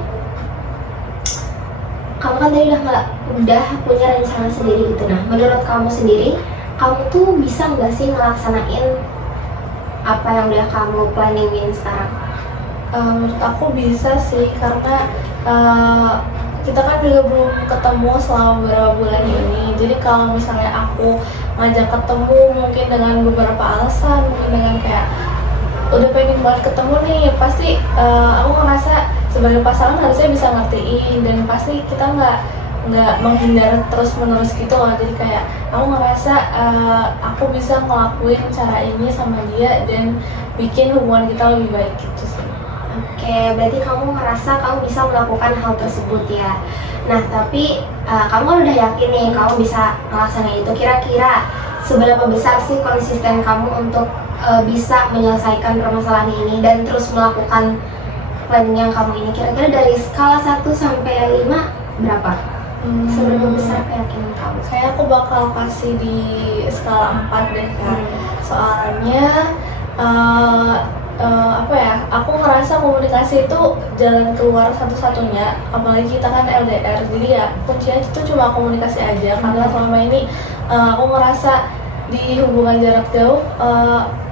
kamu kan tadi udah punya rencana sendiri gitu. Nah, menurut kamu sendiri, kamu tuh bisa nggak sih ngelaksanain apa yang udah kamu planningin sekarang? Menurut aku bisa sih, karena kita kan juga belum ketemu selama beberapa bulan ini. Jadi kalau misalnya aku ngajak ketemu mungkin dengan beberapa alasan, mungkin dengan kayak udah pengen banget ketemu nih, pasti aku ngerasa sebagai pasangan harusnya bisa ngertiin, dan pasti kita nggak menghindar terus menerus gitu loh. Jadi kayak aku ngerasa aku bisa ngelakuin cara ini sama dia dan bikin hubungan kita lebih baik gitu sih. Oke, berarti kamu ngerasa kamu bisa melakukan hal tersebut ya. Nah, tapi kamu kan udah yakin nih kamu bisa ngelaksanain itu. Kira-kira seberapa besar sih konsisten kamu untuk bisa menyelesaikan permasalahan ini dan terus melakukan planning yang kamu ini? Kira-kira dari skala 1 sampai 5 berapa? Seberapa besar keyakinan kamu? Saya aku bakal kasih di skala 4 deh Kak. Soalnya apa ya, aku ngerasa komunikasi itu jalan keluar satu-satunya, apalagi kita kan LDR, jadi ya kuncinya itu cuma komunikasi aja. Karena selama ini aku ngerasa di hubungan jarak jauh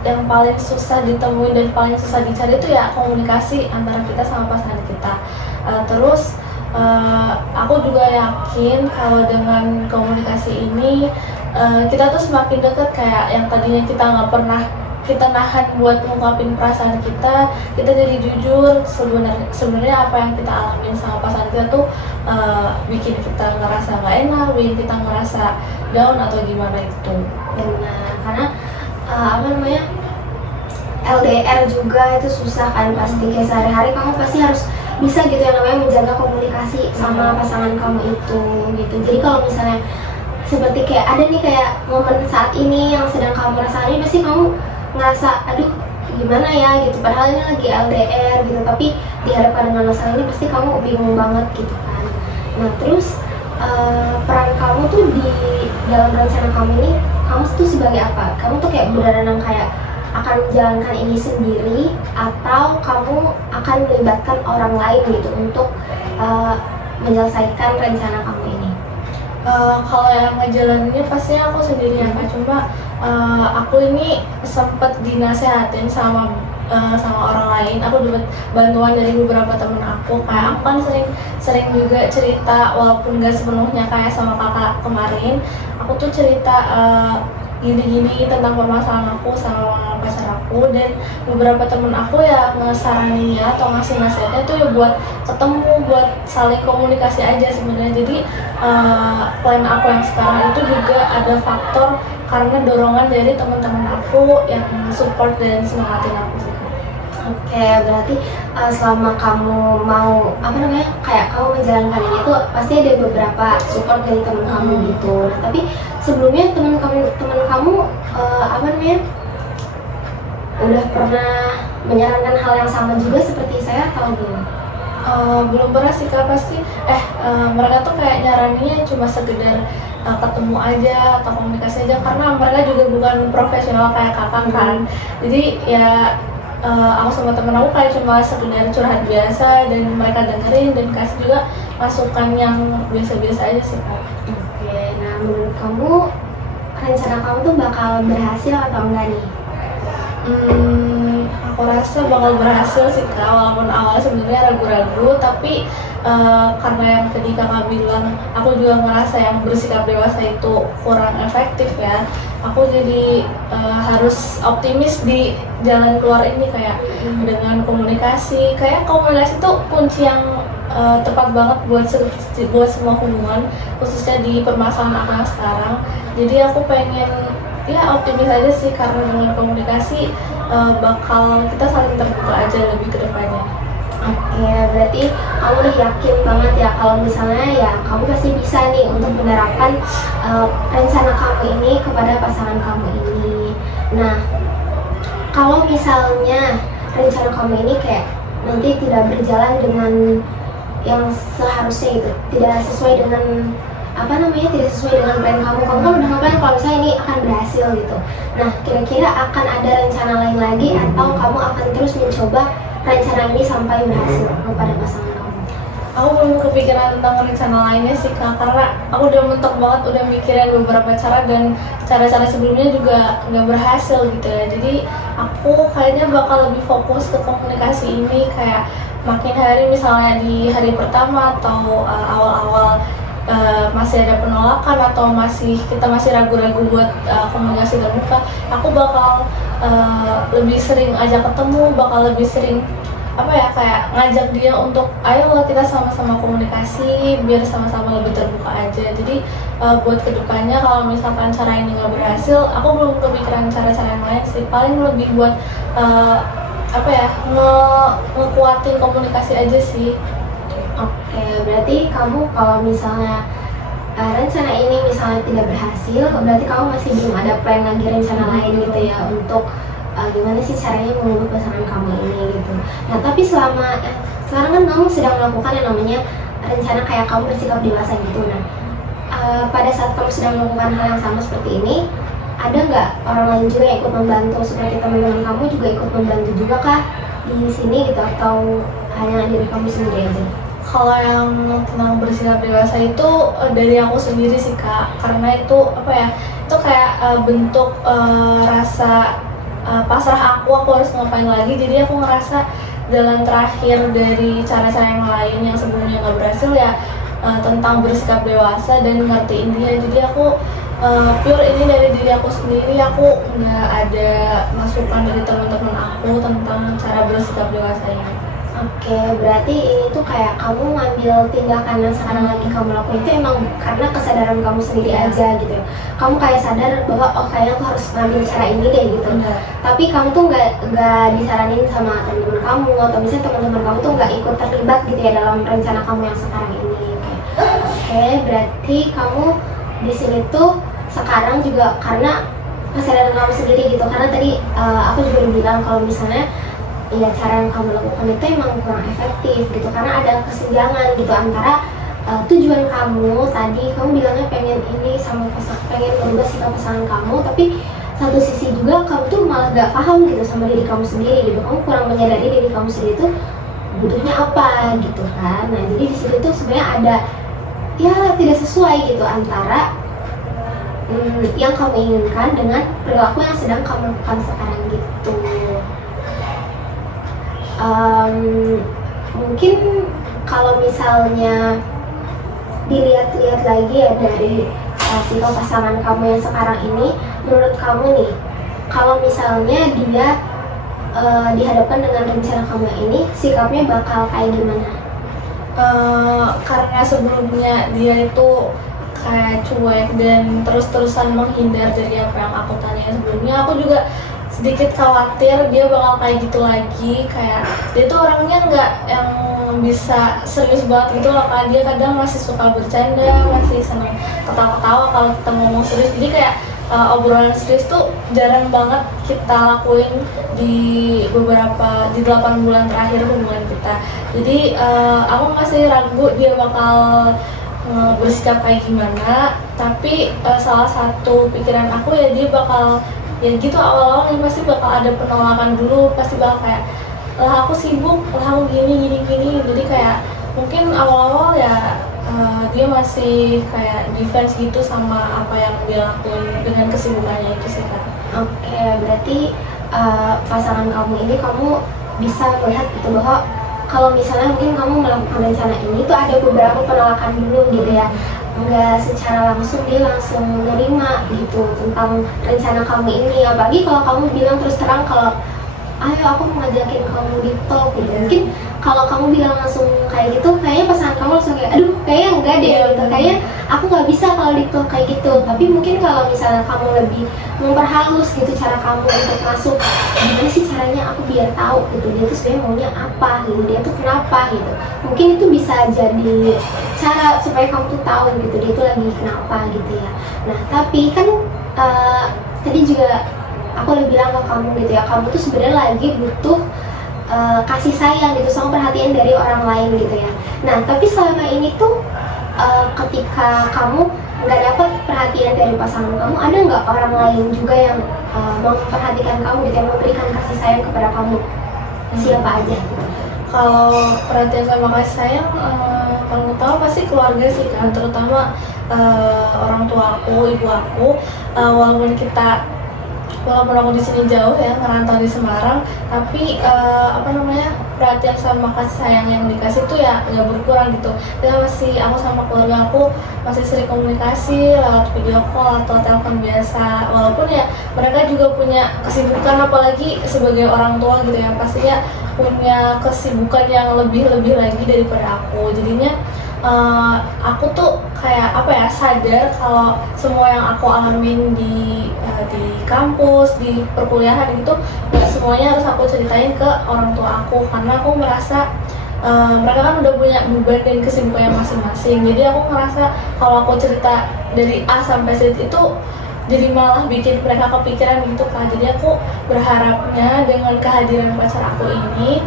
yang paling susah ditemuin dan paling susah dicari itu ya komunikasi antara kita sama pasangan kita. Terus aku juga yakin kalau dengan komunikasi ini kita tuh semakin dekat. Kayak yang tadinya kita nggak pernah kita nahan buat ngungkapin perasaan kita jadi jujur. Sebenarnya apa yang kita alamin sama pasangan kita tuh bikin kita ngerasa nggak enak, bikin kita ngerasa down atau gimana itu. Benar, karena apa namanya, LDR juga itu susah kan pasti. Kayak sehari-hari kamu pasti harus bisa gitu yang namanya menjaga komunikasi sama pasangan kamu itu gitu. Jadi kalau misalnya seperti kayak ada nih kayak momen saat ini yang sedang kamu rasain, pasti kamu ngerasa aduh gimana ya gitu, padahal ini lagi LDR gitu, tapi dihadapkan dengan masalah ini pasti kamu bingung banget gitu kan. Nah terus peran kamu tuh di dalam rencana kamu ini, kamu tuh sebagai apa? Kamu tuh kayak beneran kayak akan menjalankan ini sendiri atau kamu akan melibatkan orang lain gitu untuk menyelesaikan rencana kamu ini? Kalau yang ngejalaninnya pasti aku sendirian Kak. Cuma aku ini sempet dinasehatin sama orang lain. Aku dapat bantuan dari beberapa temen aku. Kayak aku kan sering juga cerita, walaupun gak sepenuhnya kayak sama kakak kemarin. Aku tuh cerita gini-gini tentang permasalahan aku sama pacar aku, dan beberapa temen aku ya ngesaraninnya atau ngasih nasihatnya tuh ya buat ketemu, buat saling komunikasi aja sebenarnya. Jadi plan aku yang sekarang itu juga ada faktor karena dorongan dari teman-teman aku yang support dan semangatin aku sih. Oke, berarti selama kamu mau kayak kamu menjalankan ini tuh pasti ada beberapa support dari teman kamu gitu. Nah, tapi sebelumnya teman kamu udah pernah menyarankan hal yang sama juga seperti saya atau belum? Belum pernah sih Kak, pasti mereka tuh kayak nyaraninnya cuma sekedar ketemu aja atau komunikasi aja, karena mereka juga bukan profesional kayak kakak kan. Jadi ya aku sama temen aku kayak cuma sekedar curhat biasa, dan mereka dengerin dan kasih juga masukan yang biasa-biasa aja sih Kak. Oke, nah menurut kamu rencana kamu tuh bakal berhasil atau enggak nih? Aku rasa bakal berhasil sih Kak, walaupun awalnya sebenarnya ragu-ragu, tapi karena yang tadi kakak bilang, aku juga ngerasa yang bersikap dewasa itu kurang efektif ya. Aku jadi harus optimis di jalan keluar ini, kayak dengan komunikasi. Kayak komunikasi itu kunci yang tepat banget buat semua hubungan, khususnya di permasalahan aku yang sekarang. Jadi aku pengen ya optimis aja sih, karena dengan komunikasi bakal kita saling terbuka aja lebih ke depannya. Oke, berarti kamu udah yakin banget ya kalau misalnya ya kamu pasti bisa nih untuk menerapkan rencana kamu ini kepada pasangan kamu ini. Nah, kalau misalnya rencana kamu ini kayak nanti tidak berjalan dengan yang seharusnya gitu, tidak sesuai dengan tidak sesuai dengan plan kamu kan udah nge-plan kalau misalnya ini akan berhasil gitu. Nah, kira-kira akan ada rencana lain lagi atau kamu akan terus mencoba rencana ini sampai berhasil kepada pasangan kamu? Aku belum kepikiran tentang rencana lainnya sih Kak, karena aku udah mentok banget, udah mikirin beberapa cara, dan cara-cara sebelumnya juga nggak berhasil gitu ya. Jadi aku kayaknya bakal lebih fokus ke komunikasi ini, kayak makin hari misalnya di hari pertama atau awal-awal masih ada penolakan atau kita masih ragu-ragu buat komunikasi terbuka, aku bakal lebih sering ajak ketemu, bakal lebih sering kayak ngajak dia untuk ayo kita sama-sama komunikasi biar sama-sama lebih terbuka aja. Jadi buat kedepannya kalau misalkan cara ini nggak berhasil, aku belum kepikiran cara-cara yang lain sih, paling lebih buat ngekuatin komunikasi aja sih. Oke, berarti kamu kalau misalnya rencana ini misalnya tidak berhasil, berarti kamu masih belum ada plan lagi rencana lain gitu ya untuk gimana sih caranya mengubah pasangan kamu ini gitu. Nah, tapi sekarang kan kamu sedang melakukan yang namanya rencana kayak kamu bersikap dewasa gitu. Nah, pada saat kamu sedang melakukan hal yang sama seperti ini, ada nggak orang lain juga yang ikut membantu, seperti teman-teman kamu juga ikut membantu juga kah di sini gitu, atau hanya diri kamu sendiri aja? Kalau yang tentang bersikap dewasa itu dari aku sendiri sih Kak, karena itu itu kayak bentuk rasa pasrah aku harus ngapain lagi. Jadi aku ngerasa jalan terakhir dari cara-cara yang lain yang sebelumnya nggak berhasil ya tentang bersikap dewasa dan ngertiin dia. Jadi aku pure ini dari diri aku sendiri, aku nggak ada masukan dari teman-teman aku tentang cara bersikap dewasa ini. Oke, berarti ini tuh kayak kamu ngambil tindakan yang sekarang lagi kamu lakuin itu emang karena kesadaran kamu sendiri aja gitu. Kamu kayak sadar bahwa kayaknya aku harus ngambil cara ini deh gitu. Tapi kamu tuh nggak disaranin sama teman-teman kamu, atau misalnya teman-teman kamu tuh nggak ikut terlibat gitu ya dalam rencana kamu yang sekarang ini. Oke, berarti kamu di sini tuh sekarang juga karena kesadaran kamu sendiri gitu. Karena tadi aku juga udah bilang kalau misalnya ya cara yang kamu lakukan itu emang kurang efektif gitu, karena ada kesenjangan gitu antara tujuan kamu tadi, kamu bilangnya pengen ini pengen merubah sikap pasangan kamu, tapi satu sisi juga kamu tuh malah gak paham gitu sama diri kamu sendiri gitu, kamu kurang menyadari diri kamu sendiri tuh butuhnya apa gitu kan. Nah, jadi di situ tuh sebenarnya ada ya tidak sesuai gitu antara yang kamu inginkan dengan perilaku yang sedang kamu lakukan sekarang gitu. Mungkin kalau misalnya dilihat-lihat lagi ya dari sikap pasangan kamu yang sekarang ini, menurut kamu nih, kalau misalnya dia dihadapkan dengan rencana kamu ini, sikapnya bakal kayak gimana? Karena sebelumnya dia itu kayak cuek dan terus-terusan menghindar dari apa yang aku tanya sebelumnya, aku juga sedikit khawatir dia bakal kayak gitu lagi. Kayak dia tuh orangnya nggak yang bisa serius banget gitu loh kan, dia kadang masih suka bercanda, masih seneng ketawa-ketawa kalau kita ngomong serius. Jadi kayak obrolan serius tuh jarang banget kita lakuin di 8 bulan terakhir hubungan kita. Jadi aku masih ragu dia bakal bersikap kayak gimana. Tapi salah satu pikiran aku ya dia bakal ya gitu, awal-awal pasti bakal ada penolakan dulu, pasti bakal kayak lah aku sibuk, lah aku gini. Jadi kayak mungkin awal-awal ya dia masih kayak defense gitu sama apa yang dia lakuin dengan kesibukannya itu sih kan. Oke, berarti pasangan kamu ini kamu bisa melihat gitu bahwa kalau misalnya mungkin kamu melakukan rencana ini tuh ada beberapa penolakan dulu gitu ya, nggak secara langsung dia langsung menerima gitu tentang rencana kamu ini. Apalagi kalau kamu bilang terus terang kalau ayo aku mau ngajakin kamu di talk gitu. Mungkin kalau kamu bilang langsung kayak gitu, kayaknya pasangan kamu langsung kayak aduh kayaknya enggak deh gitu, kayaknya aku nggak bisa kalau di talk kayak gitu. Tapi mungkin kalau misalnya kamu lebih memperhalus gitu cara kamu untuk masuk, gimana sih caranya aku biar tahu gitu dia tuh sebenarnya maunya apa gitu, dia tuh kenapa gitu, mungkin itu bisa jadi cara supaya kamu tuh tahu gitu dia tuh lagi kenapa gitu ya. Nah tapi kan tadi juga aku udah bilang ke kamu gitu ya, kamu tuh sebenarnya lagi butuh kasih sayang gitu sama perhatian dari orang lain gitu ya. Nah tapi selama ini tuh ketika kamu nggak dapat perhatian dari pasangan kamu, ada nggak orang lain juga yang memperhatikan kamu gitu, yang memberikan kasih sayang kepada kamu? Siapa aja gitu? Kalau perhatian sama kasih sayang, kalau tahu pasti keluarga sih kan, terutama orang tua aku, ibu aku. Walaupun aku di sini jauh ya, ngerantau di Semarang, tapi perhatian sama kasih sayang yang dikasih tuh ya nggak berkurang gitu. Aku sama keluarga aku masih sering komunikasi lewat video call atau telepon biasa. Walaupun ya mereka juga punya kesibukan, apalagi sebagai orang tua gitu ya, pastinya punya kesibukan yang lebih lagi daripada aku. Jadinya aku tuh kayak sadar kalau semua yang aku alamin di kampus, di perkuliahan itu nggak semuanya harus aku ceritain ke orang tua aku, karena aku merasa mereka kan udah punya beban dan kesibukannya masing-masing. Jadi aku ngerasa kalau aku cerita dari A sampai Z itu jadi malah bikin mereka kepikiran gitu kan. Jadi aku berharapnya dengan kehadiran pacar aku ini,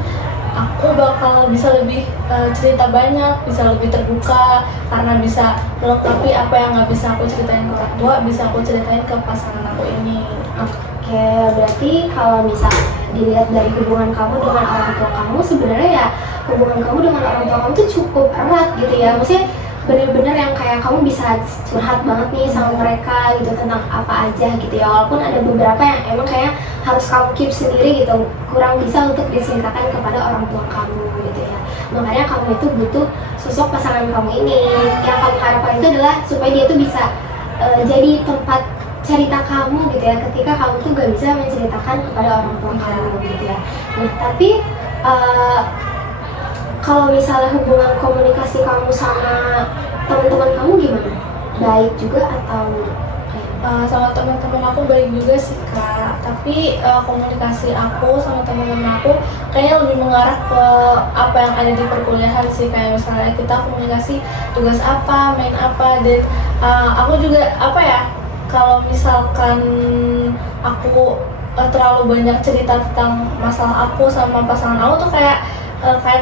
aku bakal bisa lebih cerita banyak, bisa lebih terbuka, karena bisa melengkapi apa yang nggak bisa aku ceritain ke orang tua, bisa aku ceritain ke pasangan aku ini. Oke, berarti kalau misalnya dilihat dari hubungan kamu dengan orang tua kamu, sebenarnya ya hubungan kamu dengan orang tua kamu tuh cukup erat gitu ya. Maksudnya bener-bener yang kayak kamu bisa curhat banget nih sama mereka gitu tentang apa aja gitu ya. Walaupun ada beberapa yang emang kayak harus kamu keep sendiri gitu, kurang bisa untuk diceritakan kepada orang tua kamu gitu ya. Makanya kamu itu butuh sosok pasangan kamu ini. Yang kamu harapkan itu adalah supaya dia tuh bisa jadi tempat cerita kamu gitu ya, ketika kamu tuh gak bisa menceritakan kepada orang tua kamu gitu ya. Nah tapi kalau misalnya hubungan komunikasi kamu sama teman-teman kamu gimana? Baik juga atau sama teman-teman aku baik juga sih Kak, tapi komunikasi aku sama teman-teman aku kayaknya lebih mengarah ke apa yang ada di perkuliahan sih. Kayak misalnya kita komunikasi tugas apa, main apa, dan aku juga kalau misalkan aku terlalu banyak cerita tentang masalah aku sama pasangan aku tuh kayak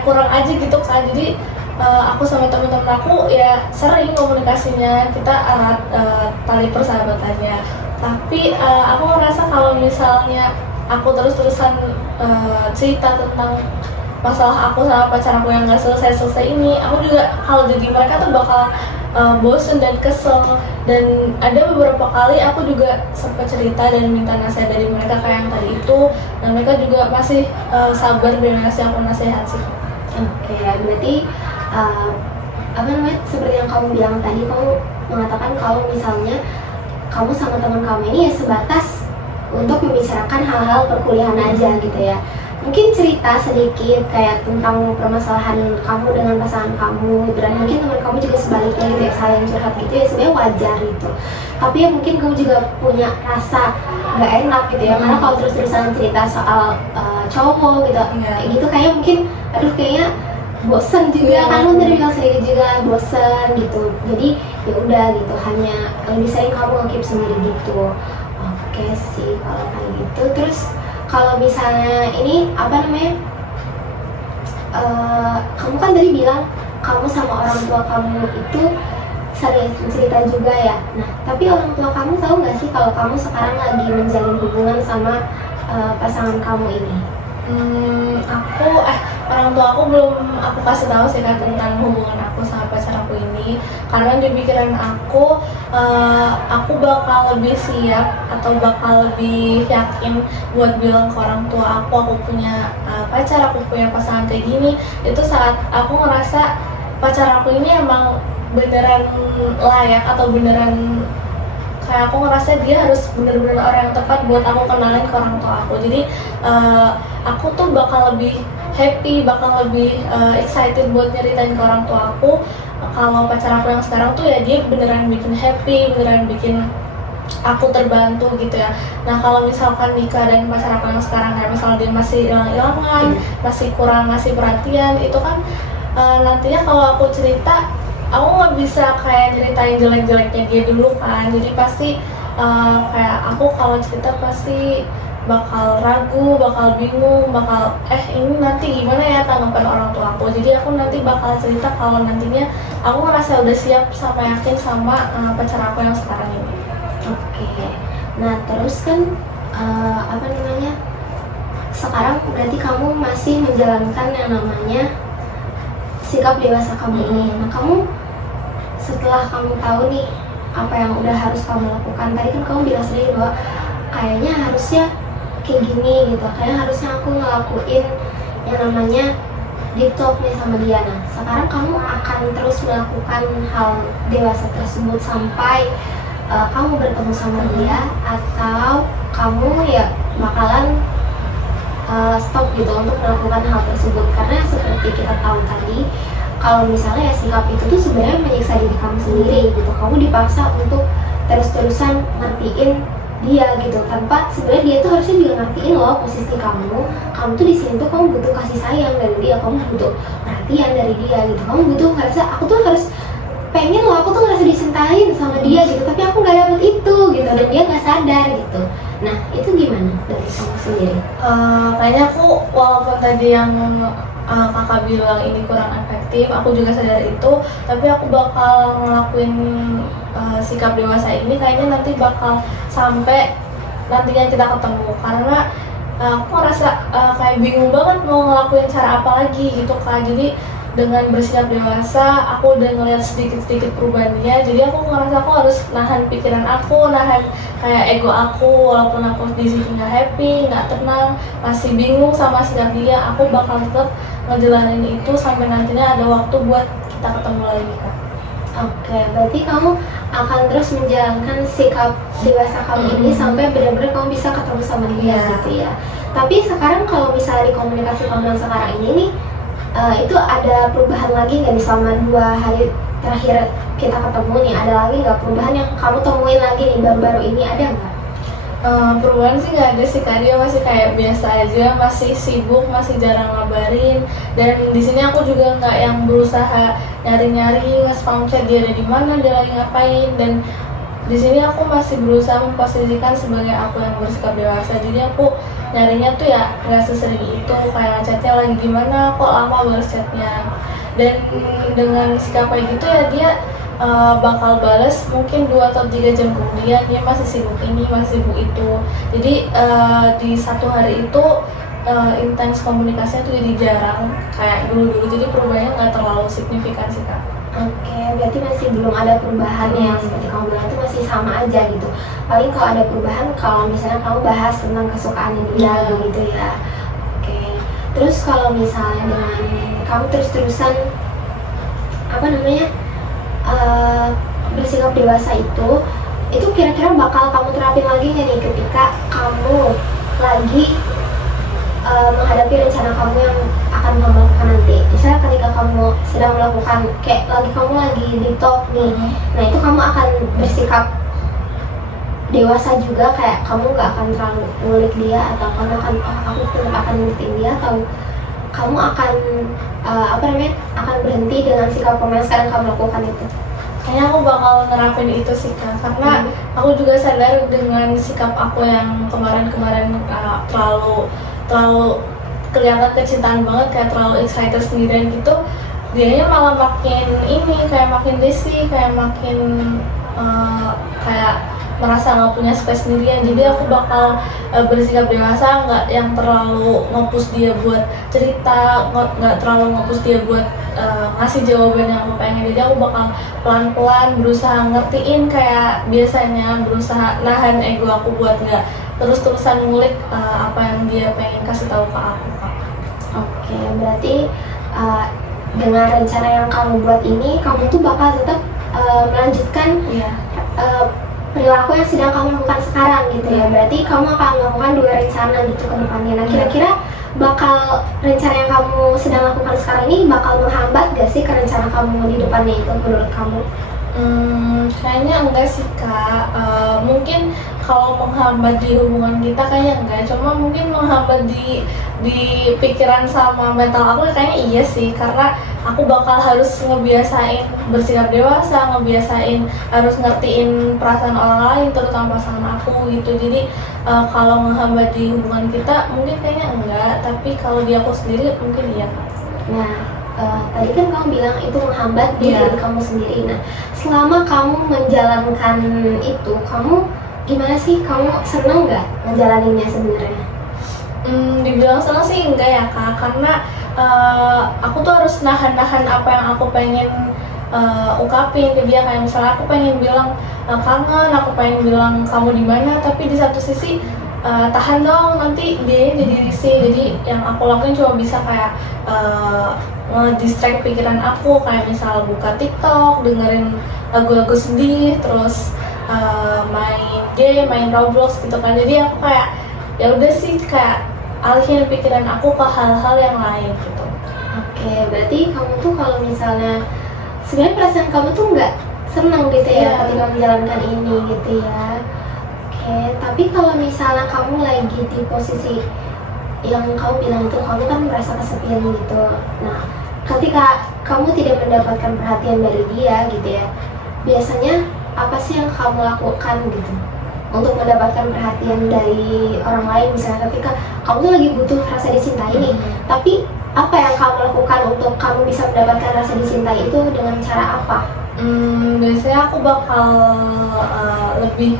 kurang aja gitu kan. Jadi aku sama teman-teman aku ya sering komunikasinya, kita erat tali persahabatannya. Tapi aku ngerasa kalau misalnya aku terus-terusan cerita tentang masalah aku sama pacar aku yang nggak selesai-selesai ini, aku juga kalau jadi mereka tuh bakal bosen dan kesel. Dan ada beberapa kali aku juga sempat cerita dan minta nasihat dari mereka kayak yang tadi itu, dan mereka juga masih sabar dan ngasih aku nasihat sih. Oke, berarti apa namanya, seperti yang kamu bilang tadi, kamu mengatakan kalau misalnya kamu sama teman kamu ini ya sebatas untuk membicarakan hal-hal perkuliahan aja gitu ya. Mungkin cerita sedikit kayak tentang permasalahan kamu dengan pasangan kamu gitu, dan mungkin teman kamu juga sebaliknya gitu ya, saling curhat gitu ya, sebenarnya wajar gitu. Tapi ya mungkin kamu juga punya rasa gak enak gitu ya, karena kalau terus-terusan cerita soal cowok gitu, kayak gitu kayak mungkin aduh kayaknya bosen juga, kamu tadi bilang sendiri juga bosen gitu. Jadi ya udah gitu, hanya lebih sering kamu nge-keep sendiri gitu. Oke sih kalau kayak gitu. Terus kalau misalnya ini apa namanya, kamu kan tadi bilang kamu sama orang tua kamu itu sering cerita juga ya. Nah tapi orang tua kamu tahu nggak sih kalau kamu sekarang lagi menjalin hubungan sama pasangan kamu ini? Orang tua aku belum aku kasih tahu sih Kak tentang hubungan aku sama pacar aku ini, karena di pikiran aku bakal lebih siap atau bakal lebih yakin buat bilang ke orang tua aku punya pacar, aku punya pasangan kayak gini, itu saat aku ngerasa pacar aku ini emang beneran layak atau beneran kayak aku ngerasa dia harus bener-bener orang yang tepat buat aku kenalin ke orang tua aku. Jadi aku tuh bakal lebih happy, bakal lebih excited buat nyeritain ke orang tua aku kalau pacar aku yang sekarang tuh ya dia beneran bikin happy, beneran bikin aku terbantu gitu ya. Nah kalau misalkan nikah dan pacar aku yang sekarang kayak misalnya dia masih hilang-hilangan, masih kurang ngasih perhatian, itu kan nantinya kalau aku cerita aku nggak bisa kayak nyeritain jelek-jeleknya dia dulu kan. Jadi pasti kayak aku kalau cerita pasti bakal ragu, bakal bingung, bakal ini nanti gimana ya tanggapan orang tua aku. Jadi aku nanti bakal cerita kalau nantinya aku ngerasa udah siap sama yakin sama pacar aku yang sekarang ini. Oke. Nah terus kan apa namanya, sekarang berarti kamu masih menjalankan yang namanya sikap dewasa kamu ini. Nah kamu setelah kamu tahu nih apa yang udah harus kamu lakukan, tadi kan kamu bilang sendiri bahwa kayaknya harusnya kayak gini gitu, kayaknya harusnya aku ngelakuin yang namanya deep talk nih sama dia. Nah sekarang kamu akan terus melakukan hal dewasa tersebut sampai kamu bertemu sama dia, atau kamu ya bakalan stop gitu untuk melakukan hal tersebut? Karena seperti kita tahu tadi, kalau misalnya ya sikap itu tuh sebenarnya menyiksa diri kamu sendiri gitu. Kamu dipaksa untuk terus-terusan ngertiin dia gitu, tanpa sebenarnya dia tuh harusnya juga ngertiin loh posisi kamu. Kamu tuh di sini tuh kamu butuh kasih sayang dari dia, kamu butuh perhatian dari dia gitu. Kamu butuh ngerasa aku tuh harus pengen loh, aku tuh ngerasa dicintain sama dia gitu, tapi aku nggak dapet itu gitu, dan dia nggak sadar gitu. Nah itu gimana dari kamu sendiri? Kayaknya aku walaupun tadi yang kakak bilang ini kurang efektif, aku juga sadar itu, tapi aku bakal ngelakuin sikap dewasa ini kayaknya nanti bakal sampai nantinya kita ketemu, karena aku ngerasa kayak bingung banget mau ngelakuin cara apa lagi gitu Kak. Jadi dengan bersikap dewasa aku udah ngeliat sedikit-sedikit perubahan dia, jadi aku ngerasa aku harus nahan pikiran aku, nahan kayak ego aku. Walaupun aku di sini nggak happy, nggak tenang, masih bingung sama sikap dia, aku bakal tetap ngejalanin itu sampai nantinya ada waktu buat kita ketemu lagi Kak. Oke, berarti kamu akan terus menjalankan sikap dewasa kamu ini sampai benar-benar kamu bisa ketemu sama dia gitu ya. Tapi sekarang kalau misalnya di komunikasi kamu yang sekarang ini nih, itu ada perubahan lagi nggak nih selama 2 hari terakhir kita ketemu nih? Ada lagi nggak perubahan yang kamu temuin lagi nih baru-baru ini, ada nggak? Perubahan sih nggak ada sih Kak, dia masih kayak biasa aja, masih sibuk, masih jarang ngabarin. Dan di sini aku juga nggak yang berusaha nyari-nyari nge-spam chat dia ada di mana, dia lagi ngapain. Dan di sini aku masih berusaha memposisikan sebagai aku yang bersikap dewasa. Jadi aku nyarinya tuh ya nggak sesering itu, kayak chatnya lagi gimana, kok lama balas chatnya. Dan dengan sikap kayak gitu ya dia bakal bales mungkin 2 atau 3 jam kemudian, dia masih sibuk ini, masih sibuk itu. Jadi di satu hari itu intens komunikasinya tuh jadi jarang kayak dulu-dulu, jadi perubahannya nggak terlalu signifikan sih Kak. Oke, berarti masih belum ada perubahan ya, seperti kamu bilang itu masih sama aja gitu. Paling kalau ada perubahan kalau misalnya kamu bahas tentang kesukaannya dia gitu ya. Oke, terus kalau misalnya dengan kamu terus-terusan apa namanya bersikap dewasa itu kira-kira bakal kamu terapin lagi nggak nih ketika kamu lagi menghadapi rencana kamu yang akan kamu lakukan nanti. Misalnya ketika kamu sedang melakukan kayak kamu lagi di talk nih, nah itu kamu akan bersikap dewasa juga, kayak kamu nggak akan terlalu ngulik dia, atau kamu akan aku tetap akan ngulitin dia, atau kamu akan akan berhenti dengan sikap kamu yang sekarang kamu lakukan itu. Kayaknya aku bakal nerapin itu sih Kak, karena aku juga sadar dengan sikap aku yang kemarin-kemarin terlalu kelihatan kecintaan banget, kayak terlalu excited sendirian gitu, dianya malah makin kayak makin risih, kayak makin kayak merasa nggak punya space sendirian. Jadi aku bakal bersikap dewasa, nggak yang terlalu nge-push dia buat cerita, nggak terlalu nge-push dia buat ngasih jawaban yang aku pengen. Jadi aku bakal pelan-pelan berusaha ngertiin, kayak biasanya berusaha nahan ego aku buat nggak terus-terusan ngulik apa yang dia pengen kasih tahu ke aku, Kak. Oke, berarti dengan rencana yang kamu buat ini, kamu tuh bakal tetap melanjutkan perilaku yang sedang kamu lakukan sekarang gitu ya. Berarti kamu akan melakukan 2 rencana gitu ke depannya. Nah, kira-kira bakal rencana yang kamu sedang lakukan sekarang ini bakal menghambat gak sih ke rencana kamu di depannya itu menurut kamu? Kayaknya enggak sih Kak. Mungkin kalau menghambat di hubungan kita kayaknya enggak, cuma mungkin menghambat di pikiran sama mental aku kayaknya iya sih, karena aku bakal harus ngebiasain bersikap dewasa, ngebiasain harus ngertiin perasaan orang lain, terutama pasangan aku gitu. Jadi kalau menghambat di hubungan kita mungkin kayaknya enggak, tapi kalau di aku sendiri mungkin iya Kak. Nah, tadi kan kamu bilang itu menghambat di diri kamu sendiri. Nah, selama kamu menjalankan itu, kamu gimana sih? Kamu seneng nggak menjalaninya sebenarnya? Dibilang seneng sih enggak ya Kak, karena aku tuh harus nahan-nahan apa yang aku pengen ungkapin ke dia. Kayak misalnya aku pengen bilang kangen, aku pengen bilang kamu di mana, tapi di satu sisi tahan dong, nanti dia jadi risih. Jadi yang aku lakuin cuma bisa kayak nge-distract pikiran aku, kayak misal buka TikTok, dengerin lagu-lagu sedih, terus main game, main Roblox gitu kan. Jadi aku kayak ya udah sih, kayak alihin pikiran aku ke hal-hal yang lain gitu. Oke, berarti kamu tuh kalau misalnya sebenarnya perasaan kamu tuh nggak senang gitu ya ketika menjalankan ini gitu ya. Oke, tapi kalau misalnya kamu lagi di posisi yang kamu bilang itu, kamu kan merasa kesepian gitu. Nah, ketika kamu tidak mendapatkan perhatian dari dia gitu ya, biasanya apa sih yang kamu lakukan gitu untuk mendapatkan perhatian dari orang lain? Misalnya ketika kamu tuh lagi butuh rasa dicintai nih, tapi apa yang kamu lakukan untuk kamu bisa mendapatkan rasa dicintai itu dengan cara apa? Biasanya aku bakal lebih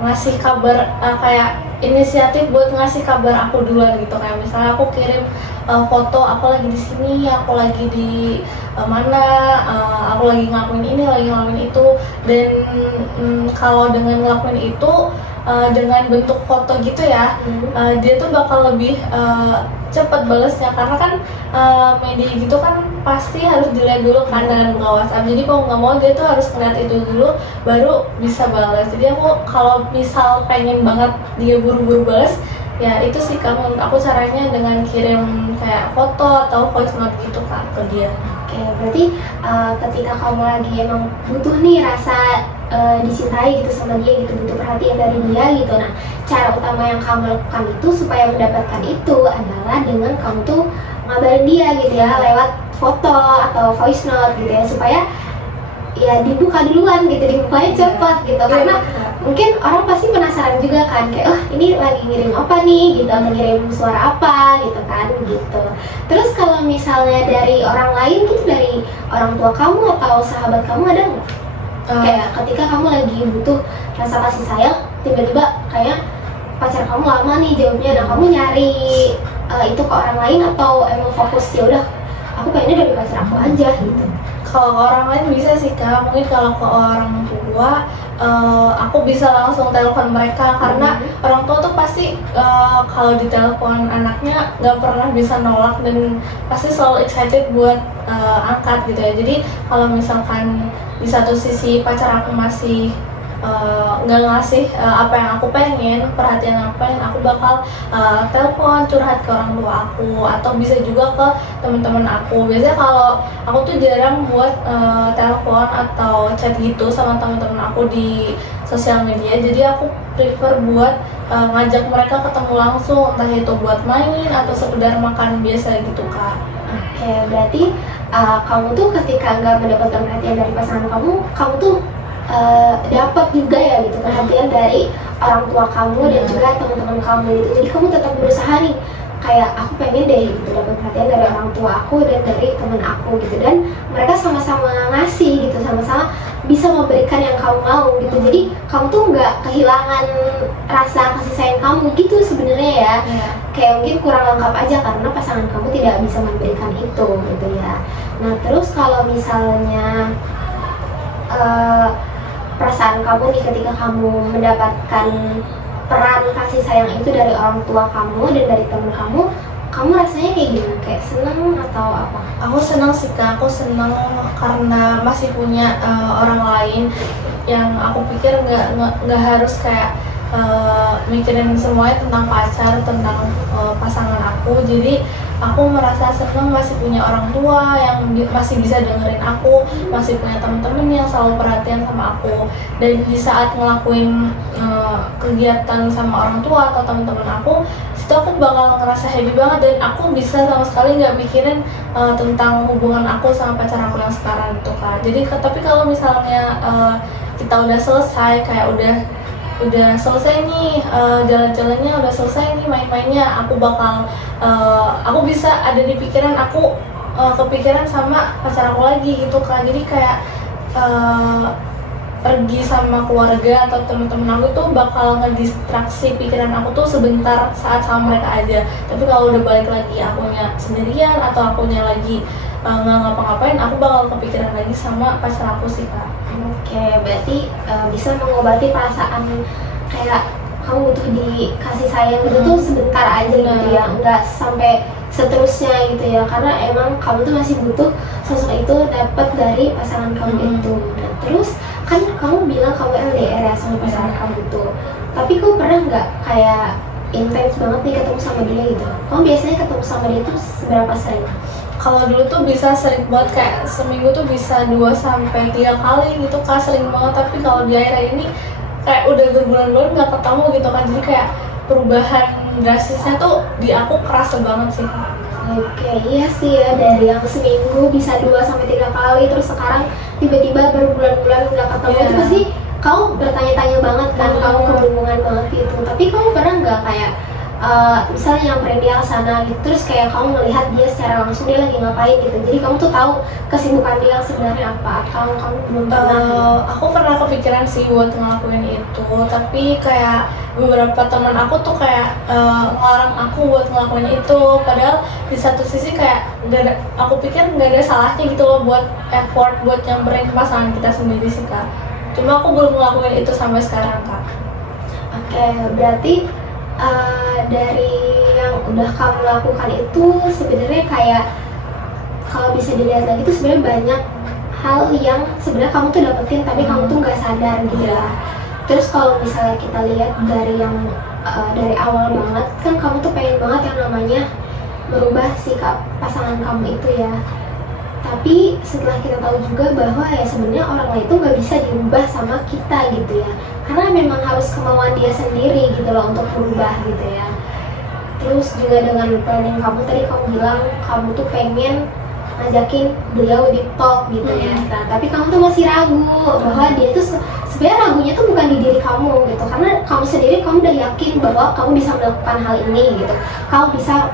ngasih kabar, kayak inisiatif buat ngasih kabar aku duluan gitu. Kayak misalnya aku kirim foto aku lagi di sini, aku lagi di mana, aku lagi ngelakuin ini, lagi ngelakuin itu. Dan kalau dengan ngelakuin itu dengan bentuk foto gitu ya, dia tuh bakal lebih cepet balesnya, karena kan media gitu kan pasti harus dilihat dulu kan dengan buka WhatsApp. Jadi kalau nggak mau, dia tuh harus ngeliat itu dulu baru bisa balas. Jadi aku kalau misal pengen banget dia buru-buru balas, ya itu sih Kak, menurut aku caranya dengan kirim kayak foto atau voice note gitu Kak ke dia. Oke, berarti ketika kamu lagi emang butuh nih rasa dicintai gitu sama dia gitu, butuh perhatian dari dia gitu. Nah, cara utama yang kamu lakukan itu supaya mendapatkan itu adalah dengan kamu tuh ngabarin dia gitu ya lewat foto atau voice note gitu ya, supaya ya dibuka duluan gitu, dibukanya cepat gitu. Karena mungkin orang pasti penasaran juga kan, kayak ini lagi ngirim apa nih gitu, atau ngirim suara apa gitu kan gitu. Terus kalau misalnya dari orang lain gitu, dari orang tua kamu atau sahabat kamu, ada nggak kayak ketika kamu lagi butuh rasa kasih sayang, tiba-tiba kayak pacar kamu lama nih jawabnya, nah kamu nyari itu ke orang lain, atau emang fokus ya udah aku pengennya dari pacar aku aja gitu? Kalau ke orang lain bisa sih Kak, mungkin kalau ke orang tua aku bisa langsung telepon mereka karena orang tua tuh pasti kalau ditelepon anaknya nggak pernah bisa nolak dan pasti selalu excited buat angkat gitu ya. Jadi kalau misalkan di satu sisi pacar aku masih nggak ngasih apa yang aku pengen, perhatian yang aku pengen, aku bakal telepon curhat ke orang tua aku atau bisa juga ke teman-teman aku. Biasanya kalau aku tuh jarang buat telepon atau chat gitu sama teman-teman aku di sosial media, jadi aku prefer buat ngajak mereka ketemu langsung, entah itu buat main atau sekedar makan biasa gitu Kak. Oke, berarti kamu tuh ketika nggak mendapatkan perhatian dari pasangan kamu, kamu tuh dapat juga ya gitu perhatian dari orang tua kamu dan juga teman-teman kamu gitu. Jadi kamu tetap berusaha nih, kayak aku pengen deh gitu dapat perhatian dari orang tua aku dan dari teman aku gitu, dan mereka sama-sama ngasih gitu, sama-sama bisa memberikan yang kamu mau gitu. Jadi kamu tuh nggak kehilangan rasa kasih sayang kamu gitu sebenarnya ya. Kayak mungkin kurang lengkap aja karena pasangan kamu tidak bisa memberikan itu gitu ya. Nah terus kalau misalnya perasaan kamu nih ketika kamu mendapatkan peran kasih sayang itu dari orang tua kamu dan dari teman kamu rasanya kayak gimana? Kayak senang atau apa? Aku senang sih Kak, aku senang karena masih punya orang lain yang aku pikir nggak harus kayak mikirin semuanya tentang pacar, tentang pasangan aku. Jadi aku merasa senang masih punya orang tua yang masih bisa dengerin aku, masih punya teman-teman yang selalu perhatian sama aku. Dan di saat ngelakuin kegiatan sama orang tua atau teman-teman aku, situ aku bakal ngerasa happy banget dan aku bisa sama sekali nggak mikirin tentang hubungan aku sama pacar aku yang sekarang gitu Kak. Jadi tapi kalau misalnya kita udah selesai, kayak udah selesai nih jalan-jalannya, udah selesai nih main-mainnya, aku bisa ada di pikiran aku kepikiran sama pacar aku lagi gitu Kak. Jadi kayak pergi sama keluarga atau teman-teman aku tuh bakal ngedistraksi pikiran aku tuh sebentar saat sama mereka aja. Tapi kalau udah balik lagi akunya sendirian atau akunya lagi nggak ngapa-ngapain, aku bakal kepikiran lagi sama pacar aku sih Kak. Oke, berarti bisa mengobati perasaan kayak kamu butuh dikasih sayang itu tuh sebentar aja gitu ya, nggak sampai seterusnya gitu ya, karena emang kamu tuh masih butuh sosok itu dapat dari pasangan kamu itu. Nah terus kan kamu bilang kamu LDR ya sama pasangan kamu itu, tapi kamu pernah nggak kayak intens banget nih ketemu sama dia gitu? Kamu biasanya ketemu sama dia tuh seberapa sering? Kalau dulu tuh bisa sering banget, kayak seminggu tuh bisa 2-3 kali gitu Kak, sering banget. Tapi kalau di akhir ini kayak udah berbulan-bulan nggak ketemu gitu kan, jadi kayak perubahan drastisnya tuh di aku kerasa banget sih. Oke, iya sih ya, dari yang seminggu bisa 2-3 kali, terus sekarang tiba-tiba berbulan-bulan nggak ketemu, itu pasti kamu bertanya-tanya banget kan, kamu kebingungan banget gitu. Tapi kamu pernah nggak kayak misalnya nyamperin dia ke sana gitu, terus kayak kamu melihat dia secara langsung dia lagi ngapain gitu, jadi kamu tuh tahu kesibukan dia sebenarnya apa, atau kamu belum pernah? Aku pernah kepikiran sih buat ngelakuin itu, tapi kayak beberapa teman aku tuh kayak ngelarang aku buat ngelakuin itu. Padahal di satu sisi kayak aku pikir nggak ada salahnya gitu loh buat effort buat nyamperin pasangan kita sendiri sih Kak. Cuma aku belum ngelakuin itu sampai sekarang Kak. Oke, berarti dari yang udah kamu lakukan itu sebenarnya kayak kalau bisa dilihat lagi tuh sebenarnya banyak hal yang sebenarnya kamu tuh dapetin tapi kamu tuh nggak sadar gitu ya. Terus kalau misalnya kita lihat dari yang dari awal banget kan kamu tuh pengen banget yang namanya merubah sikap pasangan kamu itu ya. Tapi setelah kita tahu juga bahwa ya sebenarnya orang lain itu nggak bisa diubah sama kita gitu ya, karena memang harus kemauan dia sendiri gitu loh untuk berubah gitu ya. Terus juga dengan planning kamu tadi, kamu bilang kamu tuh pengen ngajakin beliau di talk gitu ya. Nah tapi kamu tuh masih ragu bahwa dia tuh sebenarnya ragunya tuh bukan di diri kamu gitu, karena kamu sendiri kamu udah yakin bahwa kamu bisa melakukan hal ini gitu, kamu bisa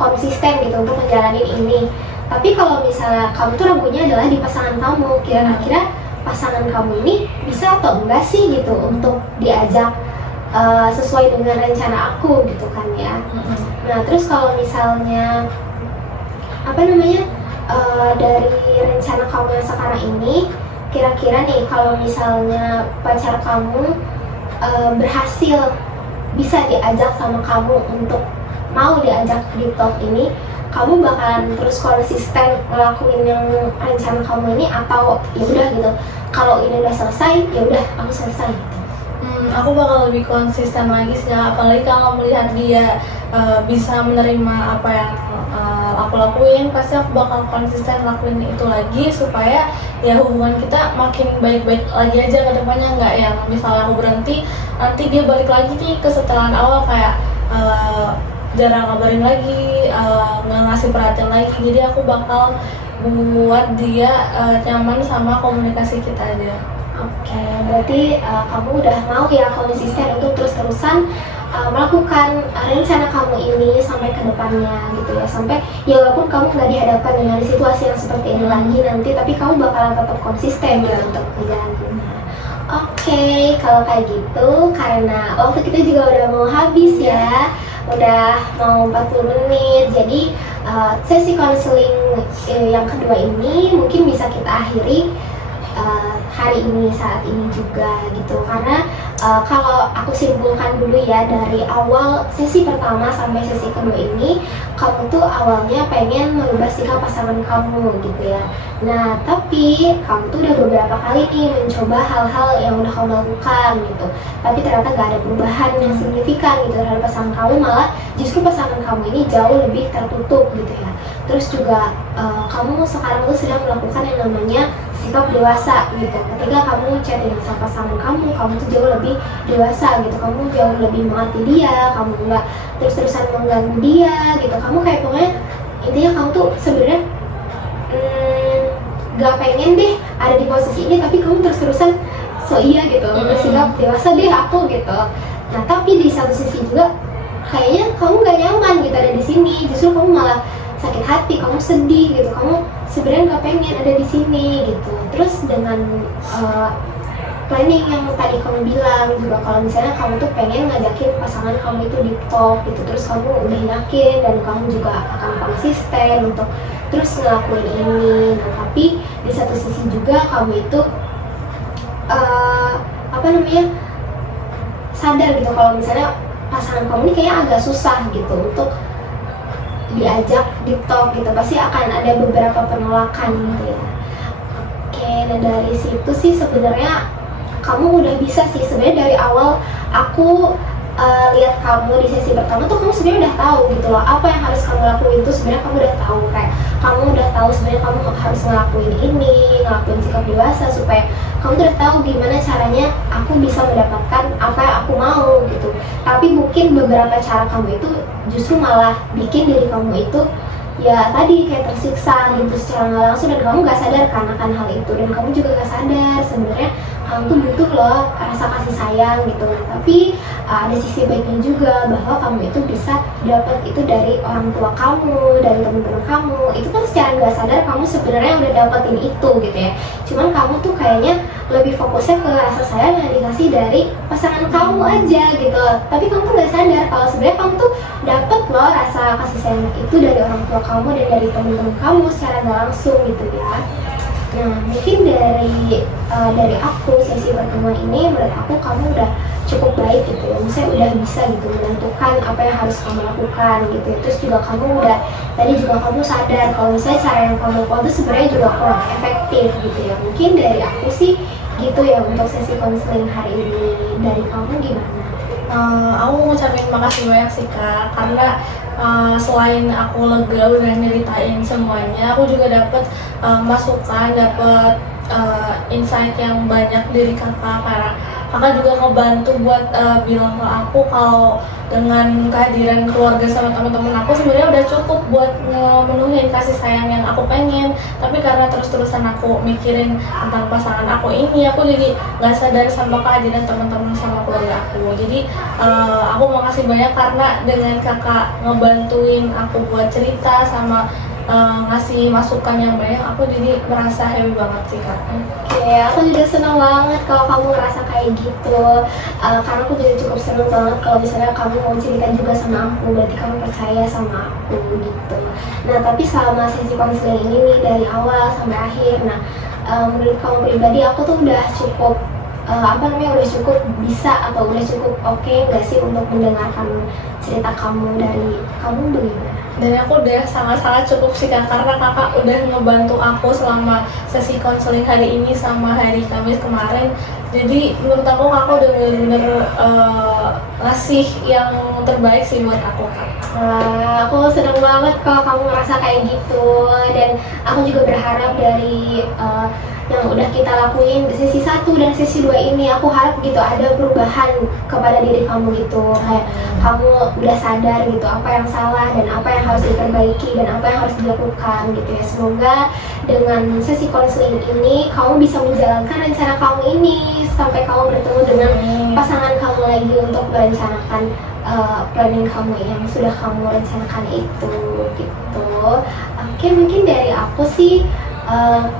konsisten gitu untuk menjalani ini. Tapi kalau misalnya kamu tuh ragunya adalah di pasangan kamu, kira-kira pasangan kamu ini bisa atau enggak sih gitu untuk diajak sesuai dengan rencana aku gitu kan ya. Nah terus kalau misalnya apa namanya dari rencana kamu yang sekarang ini, kira-kira nih kalau misalnya pacar kamu berhasil bisa diajak sama kamu untuk mau diajak di talk ini, kamu bakalan terus konsisten ngelakuin yang rencana kamu ini, atau ya udah gitu, kalau ini udah selesai ya udah aku selesai gitu. Aku bakal lebih konsisten lagi sih, apalagi kalau melihat dia bisa menerima apa yang aku lakuin, pasti aku bakal konsisten lakuin itu lagi supaya ya hubungan kita makin baik-baik lagi aja ke depannya, nggak yang misalnya aku berhenti nanti dia balik lagi nih ke setelan awal kayak jarang ngabarin lagi, nggak ngasih perhatian lagi. Jadi aku bakal buat dia nyaman sama komunikasi kita aja. Oke, berarti kamu udah mau ya konsisten untuk terus-terusan melakukan rencana kamu ini sampai ke depannya gitu ya, sampai ya walaupun kamu nggak dihadapkan dengan situasi yang seperti ini lagi nanti, tapi kamu bakalan tetap konsisten gitu untuk menjalaninya. Oke, kalau kayak gitu, karena waktu kita juga udah mau habis ya, udah mau 40 menit, jadi sesi konseling yang kedua ini mungkin bisa kita akhiri hari ini, saat ini juga gitu, karena kalau aku simpulkan dulu ya, dari awal sesi pertama sampai sesi kedua ini, kamu tuh awalnya pengen merubah sikap pasangan kamu gitu ya. Nah tapi kamu tuh udah beberapa kali nih mencoba hal-hal yang udah kamu lakukan gitu, tapi ternyata gak ada perubahan yang signifikan gitu terhadap pasangan kamu, malah justru pasangan kamu ini jauh lebih tertutup gitu ya. Terus juga kamu sekarang tuh sedang melakukan yang namanya sikap dewasa gitu. Ketika kamu chatting sama pasangan kamu tuh jauh lebih dewasa gitu, kamu jauh lebih mengerti dia, kamu nggak terus-terusan mengganggu dia gitu. Kamu kayak pokoknya intinya kamu tuh sebenarnya gak pengen deh ada di posisi ini, tapi kamu terus-terusan so iya gitu, bersikap dewasa deh aku gitu. Nah tapi di satu sisi juga kayaknya kamu gak nyaman gitu ada di sini, justru kamu malah sakit hati, kamu sedih gitu, kamu sebenarnya nggak pengen ada di sini gitu. Terus dengan planning yang tadi kamu bilang juga, kalau misalnya kamu tuh pengen ngajakin pasangan kamu itu di talk gitu, terus kamu udah yakin dan kamu juga akan konsisten untuk terus ngelakuin ini. Nah tapi di satu sisi juga kamu itu sadar gitu kalau misalnya pasangan kamu ini kayaknya agak susah gitu untuk diajak di talk gitu, pasti akan ada beberapa penolakan gitu ya. Oke, nah dari situ sih sebenarnya kamu udah bisa sih sebenarnya dari awal aku lihat kamu di sesi pertama tuh kamu sebenarnya udah tahu gitu loh apa yang harus kamu lakuin. Tuh sebenarnya kamu udah tahu, kayak kamu udah tahu sebenarnya kamu harus ngelakuin ini, ngelakuin sikap dewasa supaya kamu udah tahu gimana caranya aku bisa mendapatkan apa yang aku mau gitu. Tapi mungkin beberapa cara kamu itu justru malah bikin diri kamu itu ya tadi kayak tersiksa gitu secara nggak langsung, dan kamu gak sadar kan akan hal itu, dan kamu juga gak sadar sebenarnya kamu tuh butuh loh rasa kasih sayang gitu. Tapi ada sisi baiknya juga bahwa kamu itu bisa dapat itu dari orang tua kamu, dari teman-teman kamu. Itu kan secara nggak sadar kamu sebenarnya udah dapetin itu gitu ya. Cuman kamu tuh kayaknya lebih fokusnya ke rasa sayang yang dikasih dari pasangan kamu aja gitu. Tapi kamu tuh nggak sadar kalau sebenarnya kamu tuh dapet loh rasa kasih sayang itu dari orang tua kamu dan dari teman-teman kamu secara nggak langsung gitu ya. Nah mungkin dari aku sesi pertama ini, menurut aku kamu udah cukup baik gitu ya, misalnya udah bisa gitu menentukan apa yang harus kamu lakukan gitu. Terus juga kamu udah tadi juga kamu sadar kalau misalnya cara yang kamu lakukan itu sebenarnya juga kurang efektif gitu ya. Mungkin dari aku sih gitu ya untuk sesi konseling hari ini. Dari kamu gimana? Aku mau ngucapin makasih banyak sih Kak, karena selain aku lega udah nyeritain semuanya, aku juga dapet masukan, dapet insight yang banyak dari kakak, karena kakak juga ngebantu buat bilang ke aku kalau dengan kehadiran keluarga sama teman-teman aku sebenarnya udah cukup buat memenuhi kasih sayang yang aku pengen. Tapi karena terus-terusan aku mikirin tentang pasangan aku ini, aku jadi nggak sadar sama kehadiran teman-teman sama keluarga aku. Jadi aku makasih banyak karena dengan kakak ngebantuin aku buat cerita sama ngasih masukan yang banyak, aku jadi merasa happy banget sih Kak. Oke, aku juga senang banget kalau kamu ngerasa kayak gitu. Karena aku juga cukup senang banget kalau misalnya kamu mau cerita juga sama aku, berarti kamu percaya sama aku gitu. Nah, tapi selama sesi konseling ini nih dari awal sampai akhir, nah menurut kamu pribadi aku tuh udah cukup udah cukup bisa atau udah cukup oke nggak sih untuk mendengarkan cerita kamu dari kamu bagaimana? Dan aku udah sangat-sangat cukup sih Kak, karena kakak udah ngebantu aku selama sesi konseling hari ini sama hari Kamis kemarin. Jadi menurut aku kakak udah bener-bener ngasih yang terbaik sih buat aku Kak. Aku senang banget kalau kamu ngerasa kayak gitu, dan aku juga berharap dari yang udah kita lakuin sesi 1 dan sesi 2 ini, aku harap gitu ada perubahan kepada diri kamu gitu, kayak kamu udah sadar gitu apa yang salah dan apa yang harus diperbaiki dan apa yang harus dilakukan gitu ya. Semoga dengan sesi konseling ini kamu bisa menjalankan rencana kamu ini sampai kamu bertemu dengan pasangan kamu lagi untuk merencanakan planning kamu yang sudah kamu rencanakan itu gitu. Oke, mungkin dari aku sih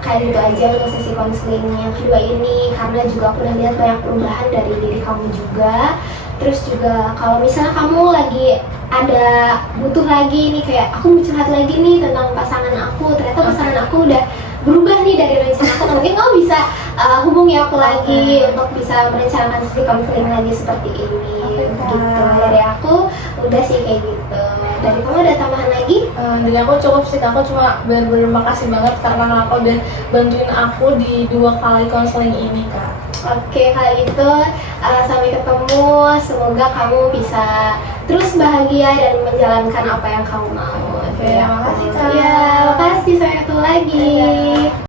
kayak gitu aja untuk sesi konseling yang kedua ini, karena juga aku udah lihat banyak perubahan dari diri kamu juga. Terus juga kalau misalnya kamu lagi ada butuh lagi nih, kayak aku mau curhat lagi nih tentang pasangan aku, ternyata pasangan aku udah berubah nih dari rencana aku, mungkin kamu bisa hubungi aku lagi untuk bisa merencanakan sesi konseling lagi seperti ini. Gitu. Dari aku udah sih kayak gitu. Dari kamu ada tambahan lagi? Dari aku cukup sih Kak, aku cuma bener-bener makasih banget karena kakak udah bantuin aku di 2 kali konseling ini Kak. Oke, kalau gitu sampai ketemu. Semoga kamu bisa terus bahagia dan menjalankan apa yang kamu mau. Oke, makasih Kak. Ya, makasih. Sampai ketemu lagi. Dadah.